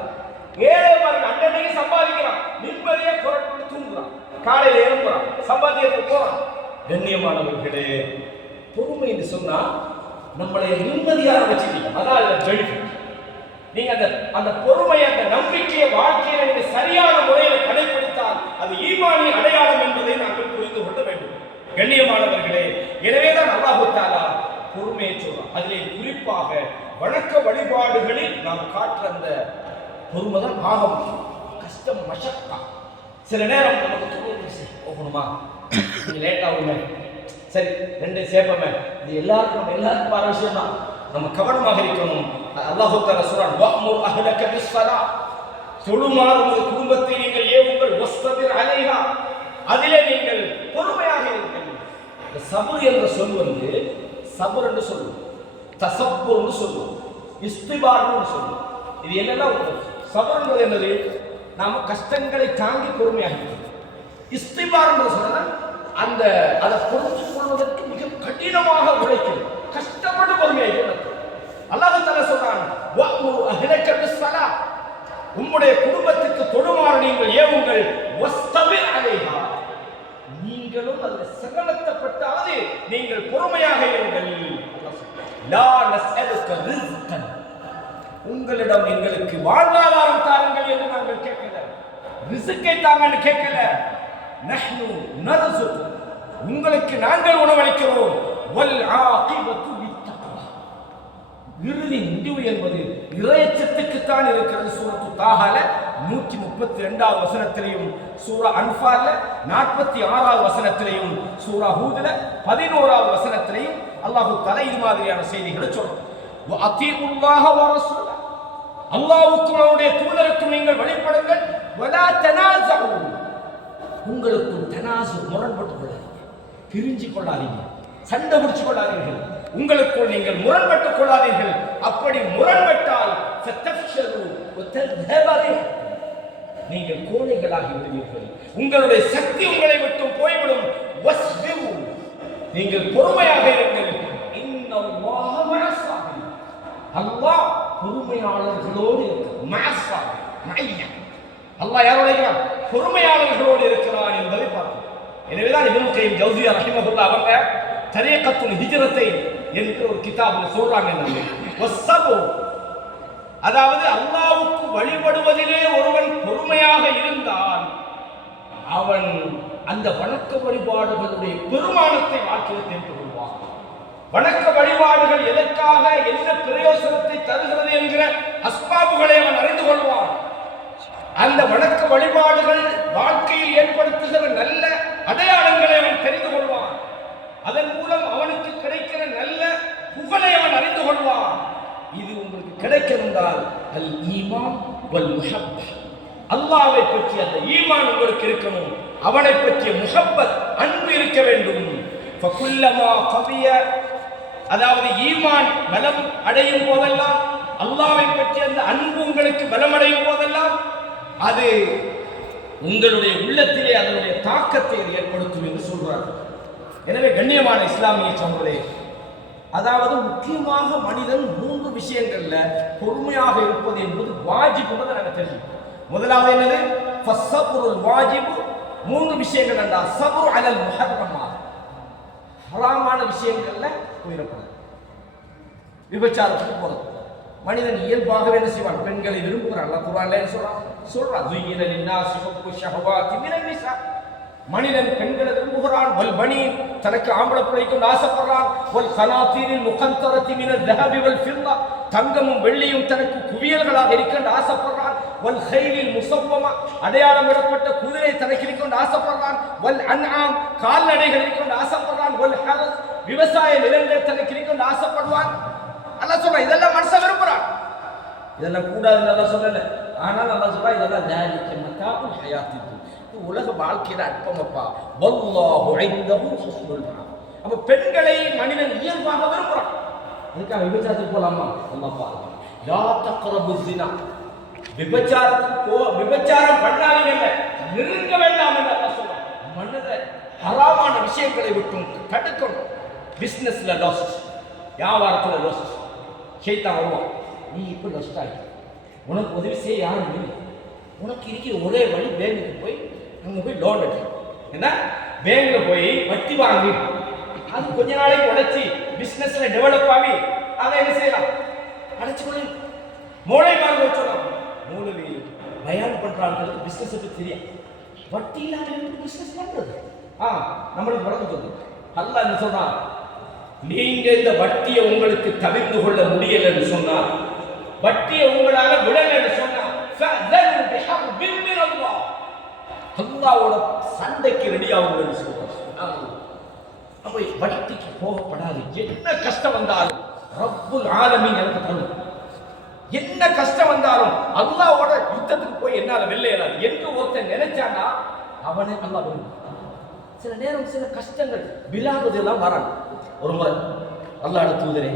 ஏழை பாருங்க, அன்றைக்கு சம்பாதிக்கிறான், நிம்மதியை குறைட்டு தூங்குறான், காலையில எழுப்புறான், சம்பாதிக்கிறதுக்கு போறான். கண்ணியமானவர்களே, பொறுமை என்று சொன்னா நம்மளை நிம்மதியாக வச்சுக்கணும், அதான் பெனிஃபிட். நீங்க அந்த பொறுமை, அந்த நம்பிக்கையை வாழ்க்கையில நீங்க சரியான முறையில் கடைபிடித்தால் அது ஈமானின் அடையாளம் என்பதை நாங்கள் புரிந்து கொள்ள வேண்டும். கண்ணியமானவர்களே, எனவேதான் அல்லாஹ் தஆலா பொறுமையை சொல்றான். அதிலே குறிப்பாக வணக்க வழிபாடுகளில் நாம் காட்டுற அந்த பொறுமை தான் ஆகம். கஷ்டம் மஷக்கா. சில நேரம் நமக்கு போகணுமா, லேட் ஆகுமே, சரி 2 சேர்ப்பமே, இது எல்லாருக்கும் வர விஷயம் தான். நம்ம கவனமாக இருக்கணும். அல்லாஹ் தஆலா சொல்றான், வஅமுர் அஹ்லக பிஸ்ஸலாஹ், தொழுமாறு உங்கள் குடும்பத்தை நீங்கள் ஏவுங்கள், வஸ்தபிர் அலைஹா, அதிலே நீங்கள் பொறுமையாக இருங்கள். இந்த சபர் என்ற சொல் வந்து சபர் என்று சொல்லுவோம், தசப்புர் என்று சொல்லுவோம், இஸ்திபார் என்று சொல்லுவோம். இது என்னன்னா, சபர் என்பது என்னது? நாம கஷ்டங்களை தாங்கி பொறுமையாக இருக்கிறோம். இஸ்திபார் என்று சொன்னா அந்த அதை பொறுத்துக் கொள்வதற்கு மிக கடினமாக உழைக்கும், கஷ்டப்பட்டு பொறுமையாக இருக்கிறது. அல்லாஹ் தஆலா சொல்றான், வஅமுர் அஹ்லக பிஸ்ஸலாஹ், உம்முடைய குடும்பத்துக்கு தொழுமாறு நீங்கள் ஏவுங்கள், வஸ்தபிர் அலைஹா, நீங்களும் அந்த சிரமத்தைப்பட்டாவது நீங்கள் பொறுமையாக இருங்கள். லா நஸ்அலுக ரிஸ்கன், உங்களிடம் எங்களுக்கு வாழ்வாதாரம் தாருங்கள் என்று நாங்கள் கேட்கல, ரிஸ்கை தாங்கன்னு கேட்கல. நஹ்னு நர்சுகு, உங்களுக்கு நாங்கள் உணவளிக்கிறோம். வல் ஆகிபத்து பித்தக்வா, இறுதி முடிவு என்பது இறையச்சத்துக்குத்தான் இருக்கிறது. சூரத்து தாஹால 132வது வசனத்திலையும், சூரா அன்ஃபால்ல 46வது வசனத்திலையும், சூரா ஹூதுல 11வது வசனத்திலையும் அல்லாஹ் தஆலா இது மாதிரியான செய்திகளை சொல்றார். வஅதீஉல்லாஹ வ ரசூல, அல்லாஹ்வுக்கும் அவருடைய தூதருக்கும் நீங்கள் வழிபடுங்கள். வலா தனாஸு, உங்களுக்கும் தனாசு முரண்பட்டுக் கொள்ளாதீங்க, பிரிஞ்சு கொள்ளாதீங்க, சண்டை பிடிச்சு கொள்ளாதீர்கள், உங்களுக்குள் நீங்கள் முரண்பட்டுக் கொள்ளாதீர்கள். அப்படி முரண்பட்டால் நீங்கள் கோழைகளாகி விடுவீர்கள், உங்களுடைய சக்தி உங்களை விட்டும் போய்விடும். வஸ்பிரு, நீங்கள் பொறுமையாக இருங்கள். இன்னல்லாஹ மஅஸ்ஸாபிரீன், அல்லாஹ் பொறுமையாளர்களோடு இருக்கிறான். அல்லாஹ் யாரோடு இருக்கிறான்? பொறுமையாளர்களோடு இருக்கிறான் என்பதை பார்க்கிறோம். எனவேதான் இப்னு கையிம் ஜௌஸிய்யா ரஹிமஹுல்லாஹ் அவங்க தரீகத்துல் ஹிஜ்ரத்தை என்கிற ஒரு கிதாபில் சொல்றாங்க. அதாவது அல்லாஹ்வுக்கு வழிபடுவதிலே ஒருவன் பொறுமையாக இருந்தால் அவன் அந்த வணக்க வழிபாடுகளுடைய பெருமானத்தை வாழ்க்கையில் தெரிந்து கொள்வான். வணக்க வழிபாடுகள் எதற்காக, என்ன பிரயோசனத்தை தருகிறது என்கிற அஸ்பாபுகளை அவன் அறிந்து கொள்வான். அந்த வணக்க வழிபாடுகள் வாழ்க்கையில் ஏற்படுத்துகிற நல்ல அடையாளங்களை அவன் தெரிந்து கொள்வான். அதன் மூலம் அவனுக்கு கிடைக்கிற நல்ல புகழை அவன் அறிந்து கொள்வான். இது உங்களுக்கு கிடைக்கணும்னால் அல் ஈமான் வல் முஹப்பா, அல்லாஹ்வை பற்றி அந்த ஈமான் உங்களுக்கு இருக்கணும், அவனை பற்றிய முஹப்பத் அன்பு இருக்க வேண்டும். ஃபகுல்லமா கவிய, அதாவது ஈமான் பலம் அடையும் போதெல்லாம், அல்லாஹ்வை பற்றிய அந்த அன்பு உங்களுக்கு பலம் அடையும் போதெல்லாம் அது உங்களுடைய உள்ளத்திலே அதனுடைய தாக்கத்தை ஏற்படுத்தும் என்று சொல்றார்கள். எனவே கண்ணியமான இஸ்லாமிய சமூகங்களே, அதாவது முக்கியமாக மனிதன் 3 விஷயங்கள்ல பொறுமையாக இருப்பது என்பது வாஜிப் என்பதை நாங்கள் தெரிஞ்சுக்கணும். முதலாவது என்னது? ஃபஸ்ஸபுருல் வாஜிப். 3 விஷயங்கள் என்றால் சபுர் அலல் முஹர்ரமாத், ஹராமான விஷயங்கள்ல போயிடக்கூடாது. விபச்சாரத்துக்கு போறது மனிதன் இயல்பாகவே என்ன செய்வான்? பெண்களை விரும்புகிறான். அல்லாஹ் குர்ஆன்ல என்ன சொல்றான்? ஸுய்யின லின்னாஸி ஹுப்பு ஷஹவாத்தி மினன் நிஸா, மனிதன் பெண்களை விரும்புகிறான். வல் பனீன், தனக்கு ஆம்பளை பிள்ளைக்கு ஆசைப்படுறான். வல் கனாதீரில் முகந்தரத்தி மினல் ذهب والفضة, தங்கமும் வெள்ளியும் தனக்கு குவியல்களாக இருக்கின்ற ஆசைப்படுறான். வல் கைலில் முஸவ்வமா, அடையாளமிடப்பட்ட குதிரை தனக்கு இருக்கின்ற ஆசைப்படுறான். வல் அன்ஆம், கால்நடைகள் இருக்கின்ற ஆசைப்படுறான். வல் ஹரஸ், விவசாய நிலங்கள் தனக்கு இருக்கின்ற ஆசைப்படுவான். அல்லாஹ் சொல்றான் இதெல்லாம் மனுஷன் விரும்புறான். இதெல்லாம் கூடாதுன்னு அல்லாஹ் சொல்லல. ஆனால் அல்லாஹ் சொல்றான் இதெல்லாம் ذلك متاع الحياة الدنيا, உலக வாழ்க்கையில அற்பமப்பா. வல்லாஹு இன்தஹு ஹுஸ்னுல் மஆப். அப்ப பெண்களை மனிதன் இயல்பாக விரும்புறான். அதுக்காக விபச்சாரத்துக்கு போலாமா? அல்லாஹ் பாருங்க, லா தக்ரபு ஸினா, விபச்சாரம் பண்ணாதீங்க, நெருங்க வேண்டாம் என்று அல்லாஹ் சொல்றான். மனித ஹராமான விஷயங்களை விட்டு தடுக்கணும். பிசினஸ்ல லாஸ், வியாபாரத்துல லாஸ், ஷைத்தான் வருவான். நீ இப்ப லாஸ்ட் ஆகி உனக்கு உதவி செய்ய யாரும் இல்லை. உனக்கு இருக்கிற ஒரே வழி பேங்குக்கு போய் அங்கே போய் லோன் எடுக்கணும். என்ன? பேங்க்ல போய் வட்டி வாங்கி அது கொஞ்ச நாளைக்கு உடைச்சி பிசினஸ்ல டெவலப் ஆகி அதை என்ன செய்யலாம்? அடைச்சு கொள்ள மூளை மார்க்க வச்சோம். மூலவி பயான் பண்றாங்க, பிசினஸ் பத்தி தெரியும். வட்டி இல்லாத பிசினஸ் பண்றது நம்மளுக்கு வழங்குது. அல்லாஹ் என்ன சொல்றான்? நீங்க இந்த வட்டியை உங்களுக்கு தவிர்த்து கொள்ள முடியலன்னு சொன்னா, வட்டியை உங்களால விடலன்னு சொன்னா, அல்லாஹ்வோட சண்டைக்கு ரெடியாகும்னு சொல்றாங்க. அப்ப வட்டிக்கு போகப்படாது. என்ன கஷ்டம் வந்தாலும் ரப்புல் ஆலமீன் எனக்கு தரும். என்ன கஷ்டம் வந்தாலும் அல்லாஹ்வோட யுத்தத்துக்கு போய் என்னால வெல்ல இயலாது என்று ஒருத்தன் நினைச்சானா அவனை அல்லாஹ் விரும்புவான். சில நேரம் சில கஷ்டங்கள் விழாவதெல்லாம் வரான். ஒரு முறை அல்லாஹ்வுடைய தூதரே,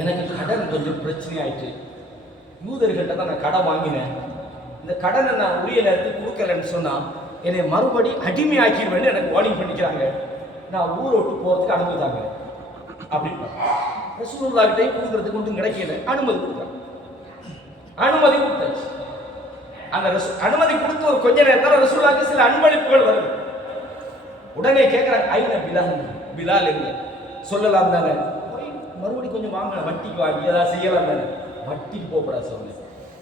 எனக்கு கடன் கொஞ்சம் பிரச்சனை ஆயிட்டு, யூதர்கிட்ட தான் நான் கடன் வாங்கினேன், இந்த கடனை நான் உரிய நேரத்துக்கு கொடுக்கலன்னு சொன்னா என்னை மறுபடி அடிமையாக்கிடுவேன்னு எனக்கு வார்னிங் பண்ணிக்கிறாங்க. நான் ஊரை விட்டு போறதுக்கு அனுமதி தாங்க அப்படின்னு ரசூலுல்லாஹ்கிட்டையும் கொடுக்கறதுக்கு ஒன்றும் கிடைக்கல. அனுமதி கொடுக்குறாங்க. அனுமதி கொடுத்தாச்சு. அந்த அனுமதி கொடுத்து ஒரு கொஞ்ச நேரத்தில் ரசூலுல்லாஹ்க்கு சில அன்பளிப்புகள் வருது. உடனே கேட்கிறாங்க, ஐன பிலால், பிலால் எங்க சொல்லலாம் தானே, மறுபடியும் கொஞ்சம் வாங்க, வட்டிக்கு வாங்கி ஏதாவது செய்யலாம் தானே. வட்டிக்கு போகப்படாது சொல்லுங்க.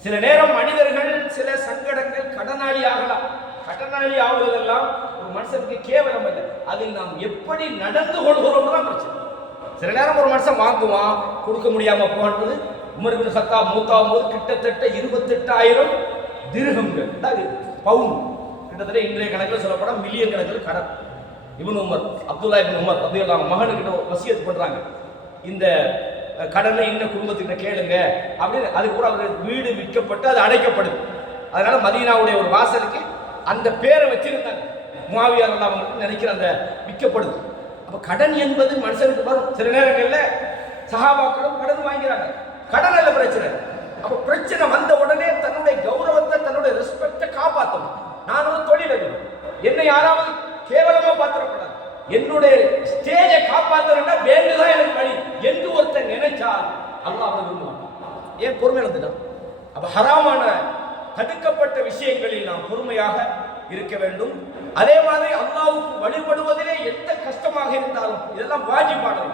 சில நேரம் மனிதர்கள் சில சங்கடங்கள் கடனாளி ஆகலாம். கடனாளி ஆகுவதெல்லாம் ஒரு மனுஷனுக்கு கேவலம் இல்லை, அதில் நாம் எப்படி நடந்து கொள்கிறோம் தான் பிரச்சனை. சில நேரம் ஒரு மனுஷன் வாங்குவான், கொடுக்க முடியாம போன்றது. உமர் இப்னு கத்தாப் மூத்தாகும் போது கிட்டத்தட்ட 28,000 திர்ஹம்கள், பவுன், கிட்டத்தட்ட இன்றைய கணக்கில் சொல்லப்பட மில்லியன் கணக்கில் கடன். இப்னு உமர், அப்துல்லா இப்னு உமர் ரலியல்லாஹு அன்ஹு மகனுக்கிட்ட வசியத் பண்றாங்க, இந்த கடனை இன்னும் குடும்பத்துக்கு கேளுங்க அப்படின்னு. அதுக்கு கூட அவருடைய வீடு விற்கப்பட்டு அது அடைக்கப்படுது. அதனால மதீனாவுடைய ஒரு வாசலுக்கு அந்த பேரை வச்சிருந்தாங்க. முஆவியா ரலியல்லாஹு அன்ஹு நினைக்கிற அந்த விற்கப்படுது. அப்ப கடன் என்பது மனுஷனுக்கு வரும். சில நேரங்களில் சஹாபாக்களும் கடன் வாங்கிறாங்க. கடன் அல்ல பிரச்சனை. அப்ப பிரச்சனை வந்த உடனே தன்னுடைய கௌரவத்தை, தன்னுடைய ரெஸ்பெக்டை காப்பாற்ற ஹராமான தடுக்கப்பட்ட விஷயங்களில் நாம் பொறுமையாக இருக்க வேண்டும். அதே மாதிரி அல்லாஹ்வுக்கு வழிபடுவதிலே எந்த கஷ்டமாக இருந்தாலும் இதெல்லாம் வாஜிபானது.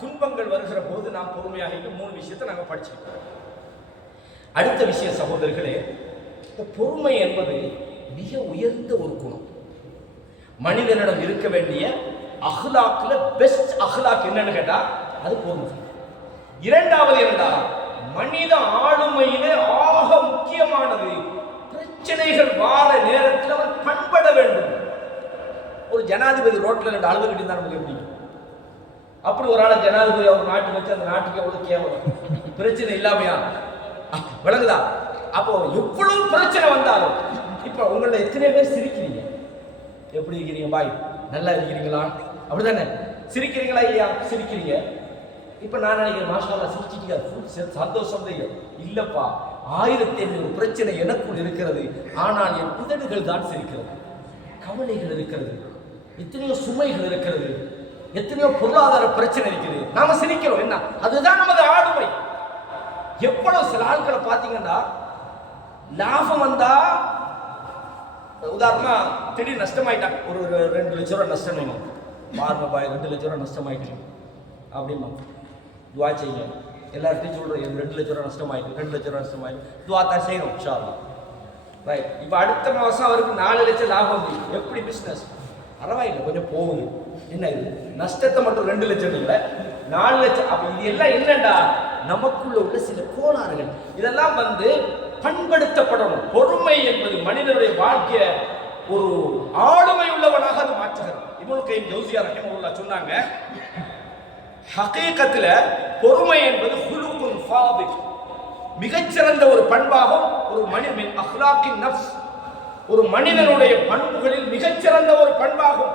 துன்பங்கள் வருகிற போது நாம் பொறுமையாக இருக்க 3 விஷயத்தை நாங்கள் படிச்சிருக்கோம். அடுத்த விஷயம் சகோதரர்களே, இந்த பொறுமை என்பது மிக உயர்ந்த ஒரு குணம். மனிதனிடம் இருக்க வேண்டிய அஹ்லாக்ல பெஸ்ட் அஹ்லாக் என்னன்னு கேட்டா அது பொறுமை. இரண்டாவது என்னடா, மனித ஆளுமையிலே ஆக முக்கியமானது பிரச்சனைகள் வார நேரத்தில் அவன் பண்பட வேண்டும். ஒரு ஜனாதிபதி ரோட்ல 2 அழுதுகிட்டு இருந்தா நமக்கு எப்படி? அப்படி ஒரு ஆள ஜனாதிபதி அவர் நாட்டுக்கு வச்சு அந்த நாட்டுக்கு எவ்வளவு கேவலம், பிரச்சனை இல்லாமையா விளங்குதா? அப்போ எவ்வளவு பிரச்சனை வந்தாலும் இப்ப உங்கள எத்தனை பேர் சிரிக்கிறீங்க? எப்படி இருக்கிறீங்க பாய், நல்லா இருக்கிறீங்களா? அப்படிதானே சிரிக்கிறீங்களா இல்லையா? சிரிக்கிறீங்க. இப்ப நான் நினைக்கிறேன் மாஷாஅல்லாஹ் சிரிச்சிட்டீங்க, சந்தோஷம் இல்லப்பா. 1500 பிரச்சனை எனக்குள் இருக்கிறது, ஆனால் என் உதடுகள் தான் சிரிக்கிறது. கவலைகள் இருக்கிறது, எத்தனையோ சுமைகள் இருக்கிறது, எத்தனையோ பொருளாதார பிரச்சனை இருக்குது, நாம சிரிக்கிறோம். என்ன அதுதான் நமது ஆளுமை. எவ்வளவு சில ஆட்களை பார்த்தீங்கன்னா லாபம் வந்தா, உதாரணமா திடீர் நஷ்டமாயிட்டாங்க, ஒரு 2 லட்சம் ரூபாய் நஷ்டம் வேணும் பாருங்க பாய், 2 லட்சம் ரூபாய் நஷ்டமாயிட்டு அப்படிமா துவா செய்யுங்க. எல்லார்ட்டையும் சொல்றேன் 2 லட்சம் ரூபாய் நஷ்டமாயிட்டு, 2 லட்சம் ரூபாய் நஷ்டமாயிட்டு, துவா தான் செய்யணும் இன்ஷா அல்லாஹ். ரைட். இப்போ அடுத்த மாதம் அவருக்கு 4 லட்சம் லாபம். எப்படி பிஸ்னஸ்? பரவாயில்லை, கொஞ்சம் போகுது. என்ன இது நஷ்டத்தை மட்டும் 2 லட்சம் இல்லை 4 லட்சம். அப்ப இது எல்லாம் என்னண்டா, நமக்குள்ள உள்ள சில கோளாறுகள். இதெல்லாம் பண்படுத்தப்படணும். பொறுமை என்பது மனிதனுடைய வாழ்க்கைய ஒரு ஆளுமை உள்ளவனாக அது மாற்றுகிறது. இப்னுல் கய்யிம் ஜௌஸியா ரஹிமஹுல்லாஹ் சொன்னாங்க, ஹகீகத்துல பொறுமை என்பது ஹுலுகுன் ஃபாதில், மிகச்சிறந்த ஒரு பண்பாகும். ஒரு மனிதன் அஹ்லாக்கின் நஃப்ஸ், ஒரு மனிதனுடைய பண்புகளில் மிகச்சிறந்த ஒரு பண்பாகும்.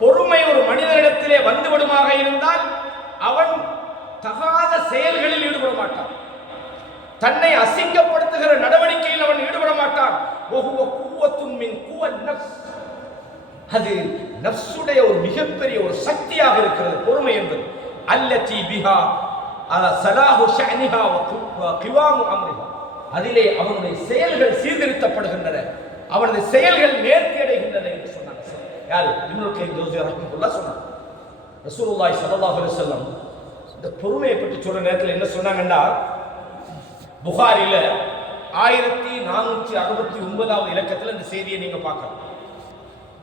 பொறுமை ஒரு மனிதனிடத்திலே வந்துவிடுமாக இருந்தால் அவன் தகாத செயல்களில் ஈடுபட மாட்டான், தன்னை அசிங்கப்படுத்துகிற நடவடிக்கையில் அவன் ஈடுபட மாட்டான். அது நஃப்ஸுடைய ஒரு மிகப்பெரிய ஒரு சக்தியாக இருக்கிறது பொறுமை என்பது. அல்லதி பிஹா ஸலாஹு ஷஅனிஹா வ கிவாமு அம்ரிஹா, அதிலே அவனுடைய செயல்கள் சீர்திருத்தப்படுகின்றன, அவனது செயல்கள் நேர்த்தி அடைகின்றன என்று சொன்னாங்க. யாரு? இப்னுல் கய்யிம் ஜௌஸியா ரஹ்மத்துல்லாஹ் சொன்னாங்க. ரசூலுல்லாஹி ஸல்லல்லாஹு அலைஹி வஸல்லம் இந்த பொறுமையை பற்றி சொல்ற நேரத்தில் என்ன சொன்னாங்கன்னா, புகாரில 1469வது இலக்கத்தில் இந்த செய்தியை நீங்க பார்க்கலாம்.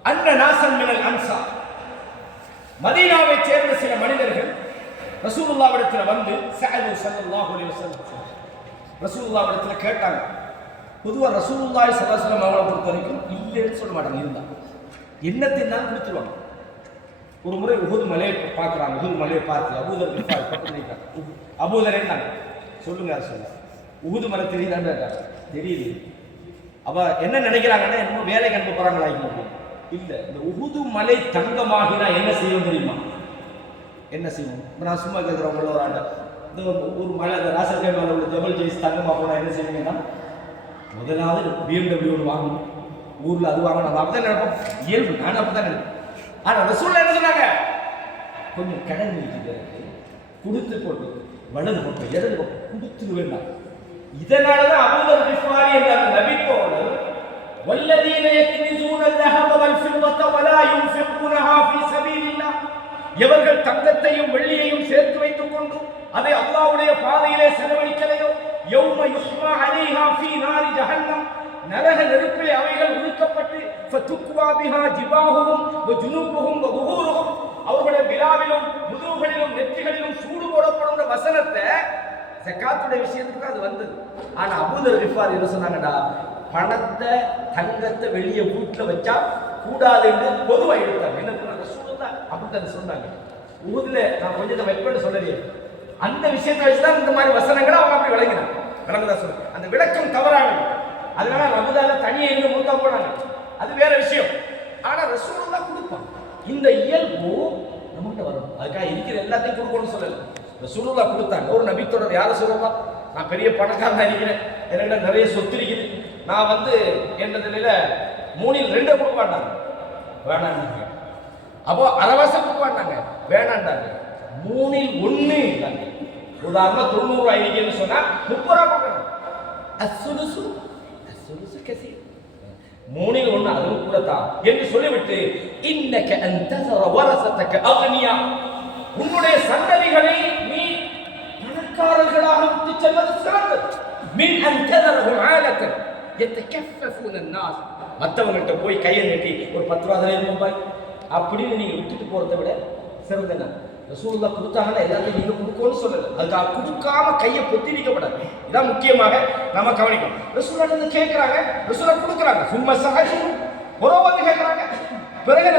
அன்ன நாசன் மினல் அன்சார், மதீனாவை சேர்ந்த சில மனிதர்கள் ரசூலுல்லாஹ்விடத்தில் வந்து சஅலு ஸல்லல்லாஹு அலைஹி வஸல்லம், ரசூலுல்லாஹ்விடத்தில் கேட்டாங்க. பொதுவாக ரசூலுல்லாஹி ஸல்லல்லாஹு அலைஹி வஸல்லம் அவங்களை பொறுத்த வரைக்கும் இல்லைன்னு சொல்ல மாட்டாங்க, இருந்தா என்னத்தினாலும் கொடுத்துருவாங்க. ஒரு முறை உஹது மலையை பார்க்குறாங்க. உஹது மலையை பார்த்து அபூதர் அபூதர் என்ன சொல்லுங்க சொல்ல, உஹது மலை தெரியுதான்னு தெரியுது. அவ என்ன நினைக்கிறாங்கன்னா, என்னமோ வேலைக்கு அனுப்ப போறாங்களா? இல்ல, இந்த உஹது மலை தங்கமாகினா என்ன செய்வோம் தெரியுமா? என்ன செய்வோம்? நான் சும்மா கேட்குறவங்கள ஒரு ஆண்ட இந்த ஒரு மலை, இந்த ராசர்கை மேலே உள்ள ஜபல் ஜெயிஸ் தங்கமா போனா என்ன செய்வீங்கன்னா, முதலாவது BMW வாங்கணும், ஊர்ல அது வாங்கணும். அது அப்படிதான் நினைப்போம், இயல்பு. நானும் அப்படிதான் நினைப்பேன். ஆனா ரசூலுல்லாஹ் என்ன சொன்னாங்க? கொஞ்சம் கடன் இருக்குது, கொடுத்து போட்டு வலது பக்கம் இடது பக்கம் கொடுத்துட வேண்டாம். இதனாலதான் அபூதர் கிஃபாரி என்ற அந்த நபி தோழர், வல்லதீன யக்னிசூன الذهب والفضة ولا ينفقونها في سبيل الله, எவர்கள் தங்கத்தையும் வெள்ளியையும் சேர்த்து வைத்துக் கொண்டு அதை அல்லாஹ்வுடைய பாதையிலே செலவழிக்கலையோ, யௌம யுஹ்மா அலைஹா ஃபீ நாரி ஜஹன்னம், நரக நெருப்பிலே அவைகள் உருக்கப்பட்டு ஃபதுக்வா பிஹா ஜிபாஹும் வ ஜுனூபுஹும் வ ظுஹூருஹும், அவர்களுடைய விலாவிலும் முதுகுகளிலும் நெற்றிகளிலும் சூடு போடப்படுகிற வசனத்தை ஜகாத்துடைய விஷயத்துக்கு அது வந்தது. ஆனா அபூதர் கிஃபாரி என்ன சொன்னாங்கடா, பணத்தை தங்கத்தை வெளியே வீட்டுல வச்சா கூடாது என்று பொதுவாக எடுத்தாங்க. என்ன ரசூலுல்லாஹ் அப்படித்தான் சொன்னாங்க. உஹதுல நான் கொஞ்சம் வைப்பேன்னு சொல்லலையே, அந்த விஷயத்தை வச்சுதான் இந்த மாதிரி வசனங்களை அவங்க அப்படி விளங்கினாங்க. விளங்குதா சொல்ல, அந்த விளக்கம் தவறானது. அதனால ரமதான தனியே இருந்து மூத்தா போனாங்க, அது வேற விஷயம். ஆனா ரசூலுல்லாஹ் கொடுப்பாங்க. இந்த இயல்பு நமக்கு வரும். அதுக்காக இருக்கிற எல்லாத்தையும் கொடுக்கணும்னு சொல்லல, ரசூலுல்லாஹ் கொடுத்தாங்க. ஒரு நபித்தோடர் யார சொல்லலாம், நான் பெரிய பணக்காரனா இருக்கிறேன், எனக்கு நிறைய சொத்து இருக்குது, நான் என்றதுல 3ல் 2 கொடுக்க மாட்டாங்க, வேணாண்டாங்க. அப்போ அரவாசம் கொடுக்க மாட்டாங்க, வேணாண்டாங்க. 3ல் 1 இல்லைங்க. உதாரணம் 90 ரூபாய் சொன்னா 30 ரூபாய் கொடுக்கணும். அஸ்ஸுலுசு அஸ்ஸுலுசு கஸீர், மூணில் ஒன்று அதுவும் கூட தான் என்று சொல்லிவிட்டு இன்னக அன்தஸர வரஸதக அக்னியா, உன்னுடைய சந்ததிகளை நீ பணக்காரர்களாக விட்டு செல்வது சிறந்தது. மின் அன்தஸரஹும் ஆலத்தன் யதகஃபஃபூன الناس, மற்றவங்கள்ட்ட போய் கையை நீட்டி ஒரு 10 ரூபா ரூபாய் அப்படின்னு நீங்க விட்டுட்டு போறதை விட சிறந்த என்ன? ரசூலுல்லாஹ் கொடுத்தாங்கன்னா எல்லாத்தையும் நீங்க கொடுக்கணும்னு சொல்லல, அதுக்காக கொடுக்காம கையை பொத்தி வைக்கப்படாது. இதான் முக்கியமாக நம்ம கவனிக்கணும். ரசூலுல்லாஹ் வந்து கேட்கறாங்க, ரசூலுல்லாஹ் கொடுக்குறாங்க, சும்மா சஹஜு ஒரு வந்து கேட்கறாங்க, பிறகு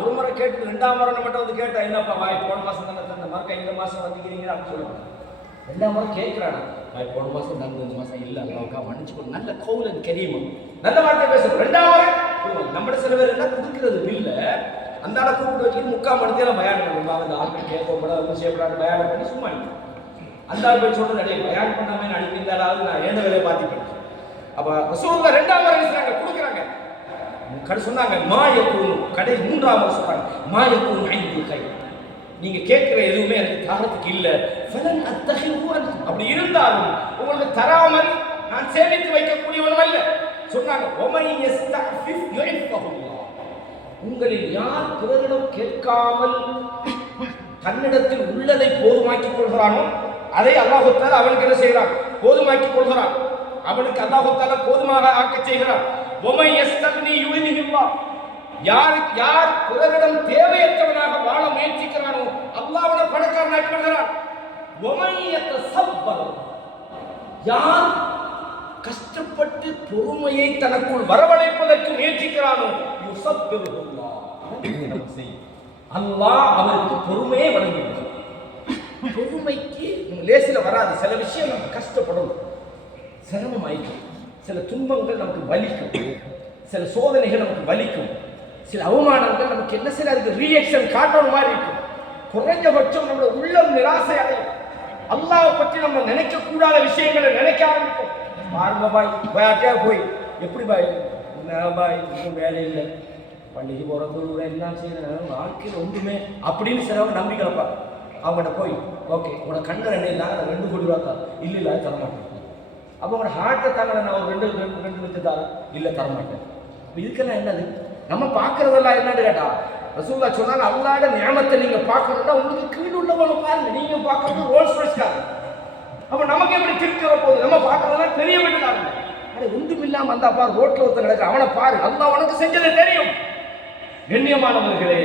ஒரு முறை கேட்டு 2ஆம் முறை நம்மகிட்ட வந்து கேட்டா என்னப்பா வாய் போன மாசம் தானே தந்த மறுக்க இந்த மாசம் வந்துக்கிறீங்க அப்படின்னு சொல்லுவாங்க. 2ஆம் முறை கேட்கிறாங்க, வாய் போன மாசம் தந்த இந்த மாசம் இல்ல அல்லாவுக்கா மன்னிச்சுக்கணும், நல்ல கௌலன் கரீமம் நல்ல வார்த்தை பேசுறோம். 2ஆம் முறை நம்மட சில பேர் என்ன கொடுக்கிறது இல்ல, அந்த ஆளை கூப்பிட்டு வச்சு 3/4 மணி நேரம் பயான் பண்ணுவாங்க. அந்த ஆட்கள் கேட்கப்பட விஷயப்படாது பயான் பண்ணி சும்மா அந்த ஆள் போய் சொல்றது நிறைய பயான் பண்ணாம அடிக்கிறாளாவது நான் ஏண்ட வேலையை பார்த்துப்பேன். அப்ப ரசூலுல்லாஹ் 2ஆம் முறை பேசுறாங்க, கொடுக்குறாங்க. கடை சொன்னாங்க மாயக்கூன், கடை 3ஆம் முறை சொல்றாங்க மாயக்கூன் ஐந்து கை, நீங்க கேட்கிற எதுவுமே எனக்கு தாரத்துக்கு இல்ல, ஃபலன் அத்தஹிவுன், அப்படி இருந்தாலும் உங்களுக்கு தராமல் நான் சேமித்து வைக்கக்கூடியவனும் அல்ல. சொன்னாங்க ஒமை யஸ்தஃபிஃப் யுஃபஹுல்லாஹ், உங்களில் யார் பிறரிடம் கேட்காமல் தன்னிடத்தில் உள்ளதை போதுமாக்கிக் கொள்கிறானோ அதை அல்லாஹ் தஆலா அவனுக்கு என்ன செய்கிறான்? போதுமாக்கிக் கொள்கிறான். அவனுக்கு அல்லாஹ் தஆலா போதுமாக ஆக்க செய்கிறான். ஒமை யஸ்தக்னி யுஹில்லாஹ், யார் பிறரிடம் தேவையற்றவனாக வாழ முயற்சிக்கிறானோ அல்லாஹ் அவனை பணக்காரனாக்கி விடுகிறான். ஒமை யதஸப்பர், யார் கஷ்டப்பட்டு பொறுமையை தனக்குள் வரவழைப்பதற்கு முயற்சிக்கிறானோ யுஸப்பிருல்லாஹ், அல்லாஹ் அவருக்கு பொறுமையை வழங்குகிறார். பொறுமைக்கு லேசில வராது. சில விஷயம் நம்ம கஷ்டப்படும், சிரமம் ஆயிக்கும், சில துன்பங்கள் நமக்கு வலிக்கும், சில சோதனைகள் நமக்கு வலிக்கும், சில அவமானங்கள் நமக்கு என்ன செய்ய அதுக்கு ரியாக்ஷன் காட்டணும் மாதிரி இருக்கும். குறைஞ்சபட்சம் நம்மளோட உள்ளம் நிராசை அடையும். அல்லாஹ்வை பற்றி நம்ம நினைக்க கூடாத விஷயங்களை நினைக்க ஆரம்பிக்கும். பாருங்க பாய் பாட்டியா போய் எப்படி பாய் பாய் இன்னும் வேலை இல்லை, பள்ளிக்கு போகிறது எல்லாம் செய்யறேன், வாழ்க்கையில் ஒன்றுமே அப்படின்னு சிலவங்க நம்பிக்கை வைப்பாங்க. அவங்கள்ட்ட போய் ஓகே உங்களோட கண்கள் என்ன இல்லை, நான் 2 கோடி ரூபா தான் இல்லை இல்லை தரமாட்டேன். அப்போ உங்களோட ஹார்ட்டை தாங்க நான் ஒரு 2 லட்சம் தரேன், இல்லை தரமாட்டேன். இதுக்கெல்லாம் என்னது நம்ம பார்க்கறதெல்லாம் என்னன்னு கேட்டா ரசூலுல்லாஹ் சொன்னாங்க அல்லாஹ்வோட நியமத்தை நீங்க பார்க்கணும்னா உங்களுக்கு கீழ் உள்ளவங்க பாருங்க, நீங்க பார்க்கறது ரோல்ஸ் ராய்ஸ் கார். அப்ப நமக்கு எப்படி திருப்தி வரப்போகுது? நம்ம பார்க்கறதெல்லாம் பெரிய வீட்டுக்காரங்க, அட ஒன்றும் இல்லாம அந்த அப்பா ரோட்ல ஒருத்தர் நடக்கிற அவனை பாரு, அல்லாஹ் உனக்கு செஞ்சது தெரியும். கண்ணியமானவர்களே,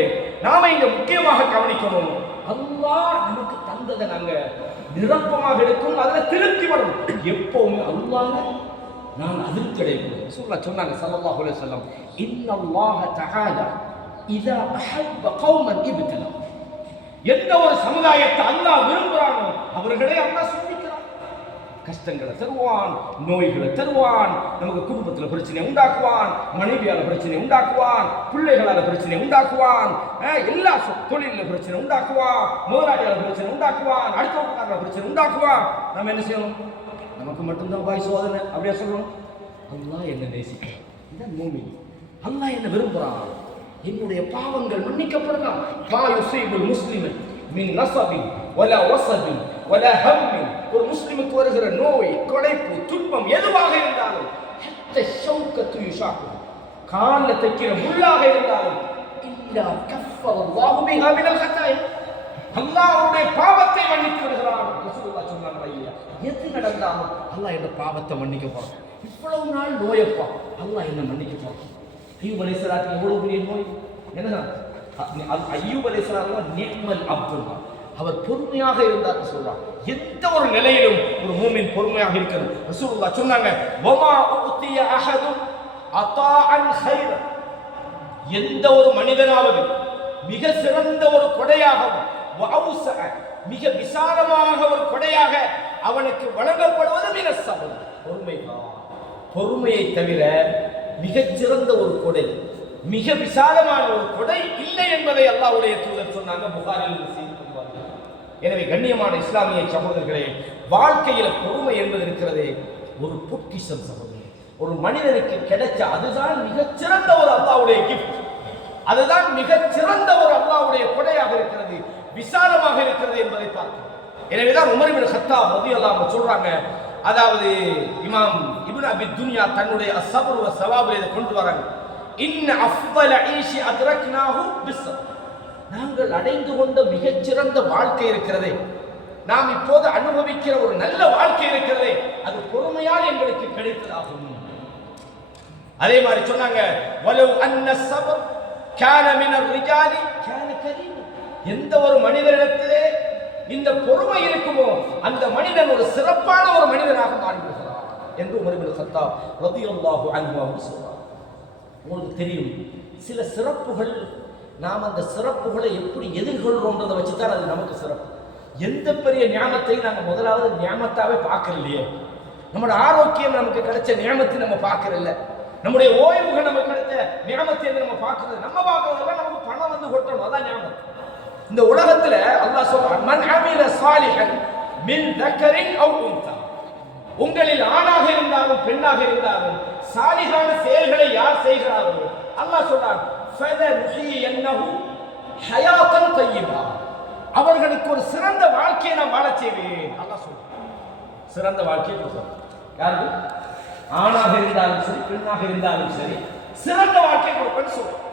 நாம இங்க முக்கியமாக கவனிக்கணும், அல்லாஹ் நமக்கு தந்ததை நாங்க நிரப்பமாக எடுக்கணும், அதுல திருப்தி வரணும். எப்பவுமே அல்லாஹ் நான் அதிருப்தி அடையக்கூடாது. ரசூலுல்லாஹ் சொன்னாங்க ஸல்லல்லாஹு அலைஹி வஸல்லம், இன்னல்லாஹ தஆலா இதா அஹப்ப கௌமன் இப்தலா, எந்த ஒரு சமுதாயத்தை அல்லாஹ் விரும்புறானோ அவர்களை அல்லாஹ் சோதிக்கிறான். கஷ்டங்களை தருவான், நோய்களை தருவான், நமக்கு குடும்பத்தில் பிரச்சனை உண்டாக்குவான், மனைவியால பிரச்சனை உண்டாக்குவான், பிள்ளைகளால பிரச்சனை உண்டாக்குவான், எல்லா தொழிலில் பிரச்சனை உண்டாக்குவான், முதலாளியால பிரச்சனை உண்டாக்குவான், அடுத்தவங்க பிரச்சனை உண்டாக்குவான். நம்ம என்ன செய்யணும்? நமக்கு மட்டும்தான் பாய் சோதனை அப்படியே சொல்லணும். அல்லாஹ் என்ன நேசிக்கிறான், இதான் மூமின். அல்லாஹ் என்ன விரும்புறான், என்னுடைய பாவங்கள் மன்னிக்கப்படுறான். மா யுஸீபுல் முஸ்லிம மின் நஸபி வலா வஸபி வலா ஹம்மி, ஒரு முஸ்லிமுக்கு வருகிற நோய், கொடைப்பு, துன்பம் எதுவாக இருந்தாலும் ஹத்த ஷௌகத்து யுஷாக்கு, கால்ல தைக்கிற முள்ளாக இருந்தாலும் இல்லா கஃபரல்லாஹு பிஹா மினல் ஹதாயா, அல்லாஹ் அவருடைய பாவத்தை மன்னித்து விடுகிறான். ரசூலுல்லாஹ் சொன்னாங்க ஐயா, எது நடந்தாலும் அல்லாஹ் என்ன பாவத்தை மன்னிக்க போறான். இவ்வளவு நாள் நோயப்பா அல்லாஹ் என்ன மன்னிக்க போறான். அய்யூப் அலைஹிஸ்ஸலாத்துக்கு எவ்வளவு பெரிய நோய் என்னதான், அய்யூப் அலைஹிஸ்ஸலாம் நிஅமல் அப்துல்லா, அவர் பொறுமையாக இருந்தார் சொல்றாங்க. எந்த ஒரு நிலையிலும் ஒரு மூமின் பொறுமையாக இருக்கிறது. ரசூலுல்லாஹ் சொன்னாங்க வமா உத்திய அஹது அதாஅன் கைர, எந்த ஒரு மனிதனாவது மிக சிறந்த ஒரு கொடையாகவும் மிக விசாலமாக ஒரு கொடையாக அவனுக்கு வழங்கப்படுவது மினஸ் ஸபர், பொறுமைதான். பொறுமையை தவிர மிகச்சிறந்த ஒரு கொடை, மிக விசாலமான ஒரு கொடை இல்லை என்பதை அல்லாஹ்வுடைய தூதர் சொன்னாங்க. புகாரில் செய்தி கொள்வார்கள். எனவே கண்ணியமான இஸ்லாமிய சகோதரர்களே, வாழ்க்கையில பொறுமை என்பது இருக்கிறது ஒரு பொக்கிஷம் சகோதரர். ஒரு மனிதனுக்கு கிடைச்ச அதுதான் மிகச்சிறந்த ஒரு அல்லாஹ்வுடைய கிஃப்ட், அதுதான் மிகச்சிறந்த ஒரு அல்லாஹ்வுடைய கொடையாக இருக்கிறது, விசாலமாக இருக்கிறது என்பதை பார்க்கிறோம். எனவேதான் உமர் இப்னு கத்தாப் ரலியல்லாஹு அன்ஹு சொல்றாங்க, அதாவது இமாம் இப்னு அபி துன்யா தன்னுடைய அஸ்ஸப்ர் வ ஸவாபில் இதை கொண்டு வராங்க. இன்ன அஃதல ஈஷி அத்ரக்னாஹு பிஸ்ஸப்ர். நாங்கள் அடைந்து கொண்ட மிகச்சிறந்த வாழ்க்கை இருக்கிறதே, நாம் இப்போது அனுபவிக்கிற ஒரு நல்ல வாழ்க்கை இருக்கிறதே, அது பொறுமையால் எங்களுக்கு கிடைத்ததாகும். அதே மாதிரி சொன்னாங்க, வலவ் அன்ன ஸப்ர் கான மினர் ரிஜாலி கான கரீம். எந்த ஒரு மனிதனிடத்திலே இந்த பொறுமை இருக்குமோ அந்த மனிதன் ஒரு சிறப்பான ஒரு மனிதனாக மாறிவிடுகிறார் என்று உமர் இப்னு கத்தாப் ரலியல்லாஹு அன்ஹு சொல்றார். உங்களுக்கு தெரியும், சில சிறப்புகள் நாம் அந்த சிறப்புகளை எப்படி எதிர்கொள்றோம்ன்றதை வச்சு தான் அது நமக்கு சிறப்பு. எந்த பெரிய ஞானத்தையும் நாங்கள் முதலாவது ஞானத்தாவே பார்க்கலையே. நம்மளோட ஆரோக்கியம் நமக்கு கிடைச்ச ஞானத்தை நம்ம பார்க்கறதில்ல, நம்முடைய ஓய்வுகள் நமக்கு கிடைச்ச ஞானத்தை நம்ம பார்க்கறது. நம்ம பார்க்கறதெல்லாம் நமக்கு பணம் வந்து கொட்டணும், அதான் ஞானம். இந்த உலகத்துல அல்லாஹ் சொல்றான், மன் அமில சாலிஹன் மின் தக்கரின் அவ் உன்சா. உங்களில் ஆணாக இருந்தாலும் பெண்ணாக இருந்தாலும் சாலிகான செயல்களை யார் செய்கிறார்களோ அல்லாஹ் சொல்றான், ஃபதனுஹியன்னஹு ஹயாத்தன் தய்யிபா. அவர்களுக்கு ஒரு சிறந்த வாழ்க்கையை நான் வாழச் செய்வேன். அல்லாஹ் சொல்றான், சிறந்த வாழ்க்கையை கொடுப்பான். யாருக்கு? ஆணாக இருந்தாலும் சரி, பெண்ணாக இருந்தாலும் சரி, சிறந்த வாழ்க்கை கொடுப்பேன்னு சொல்றான்.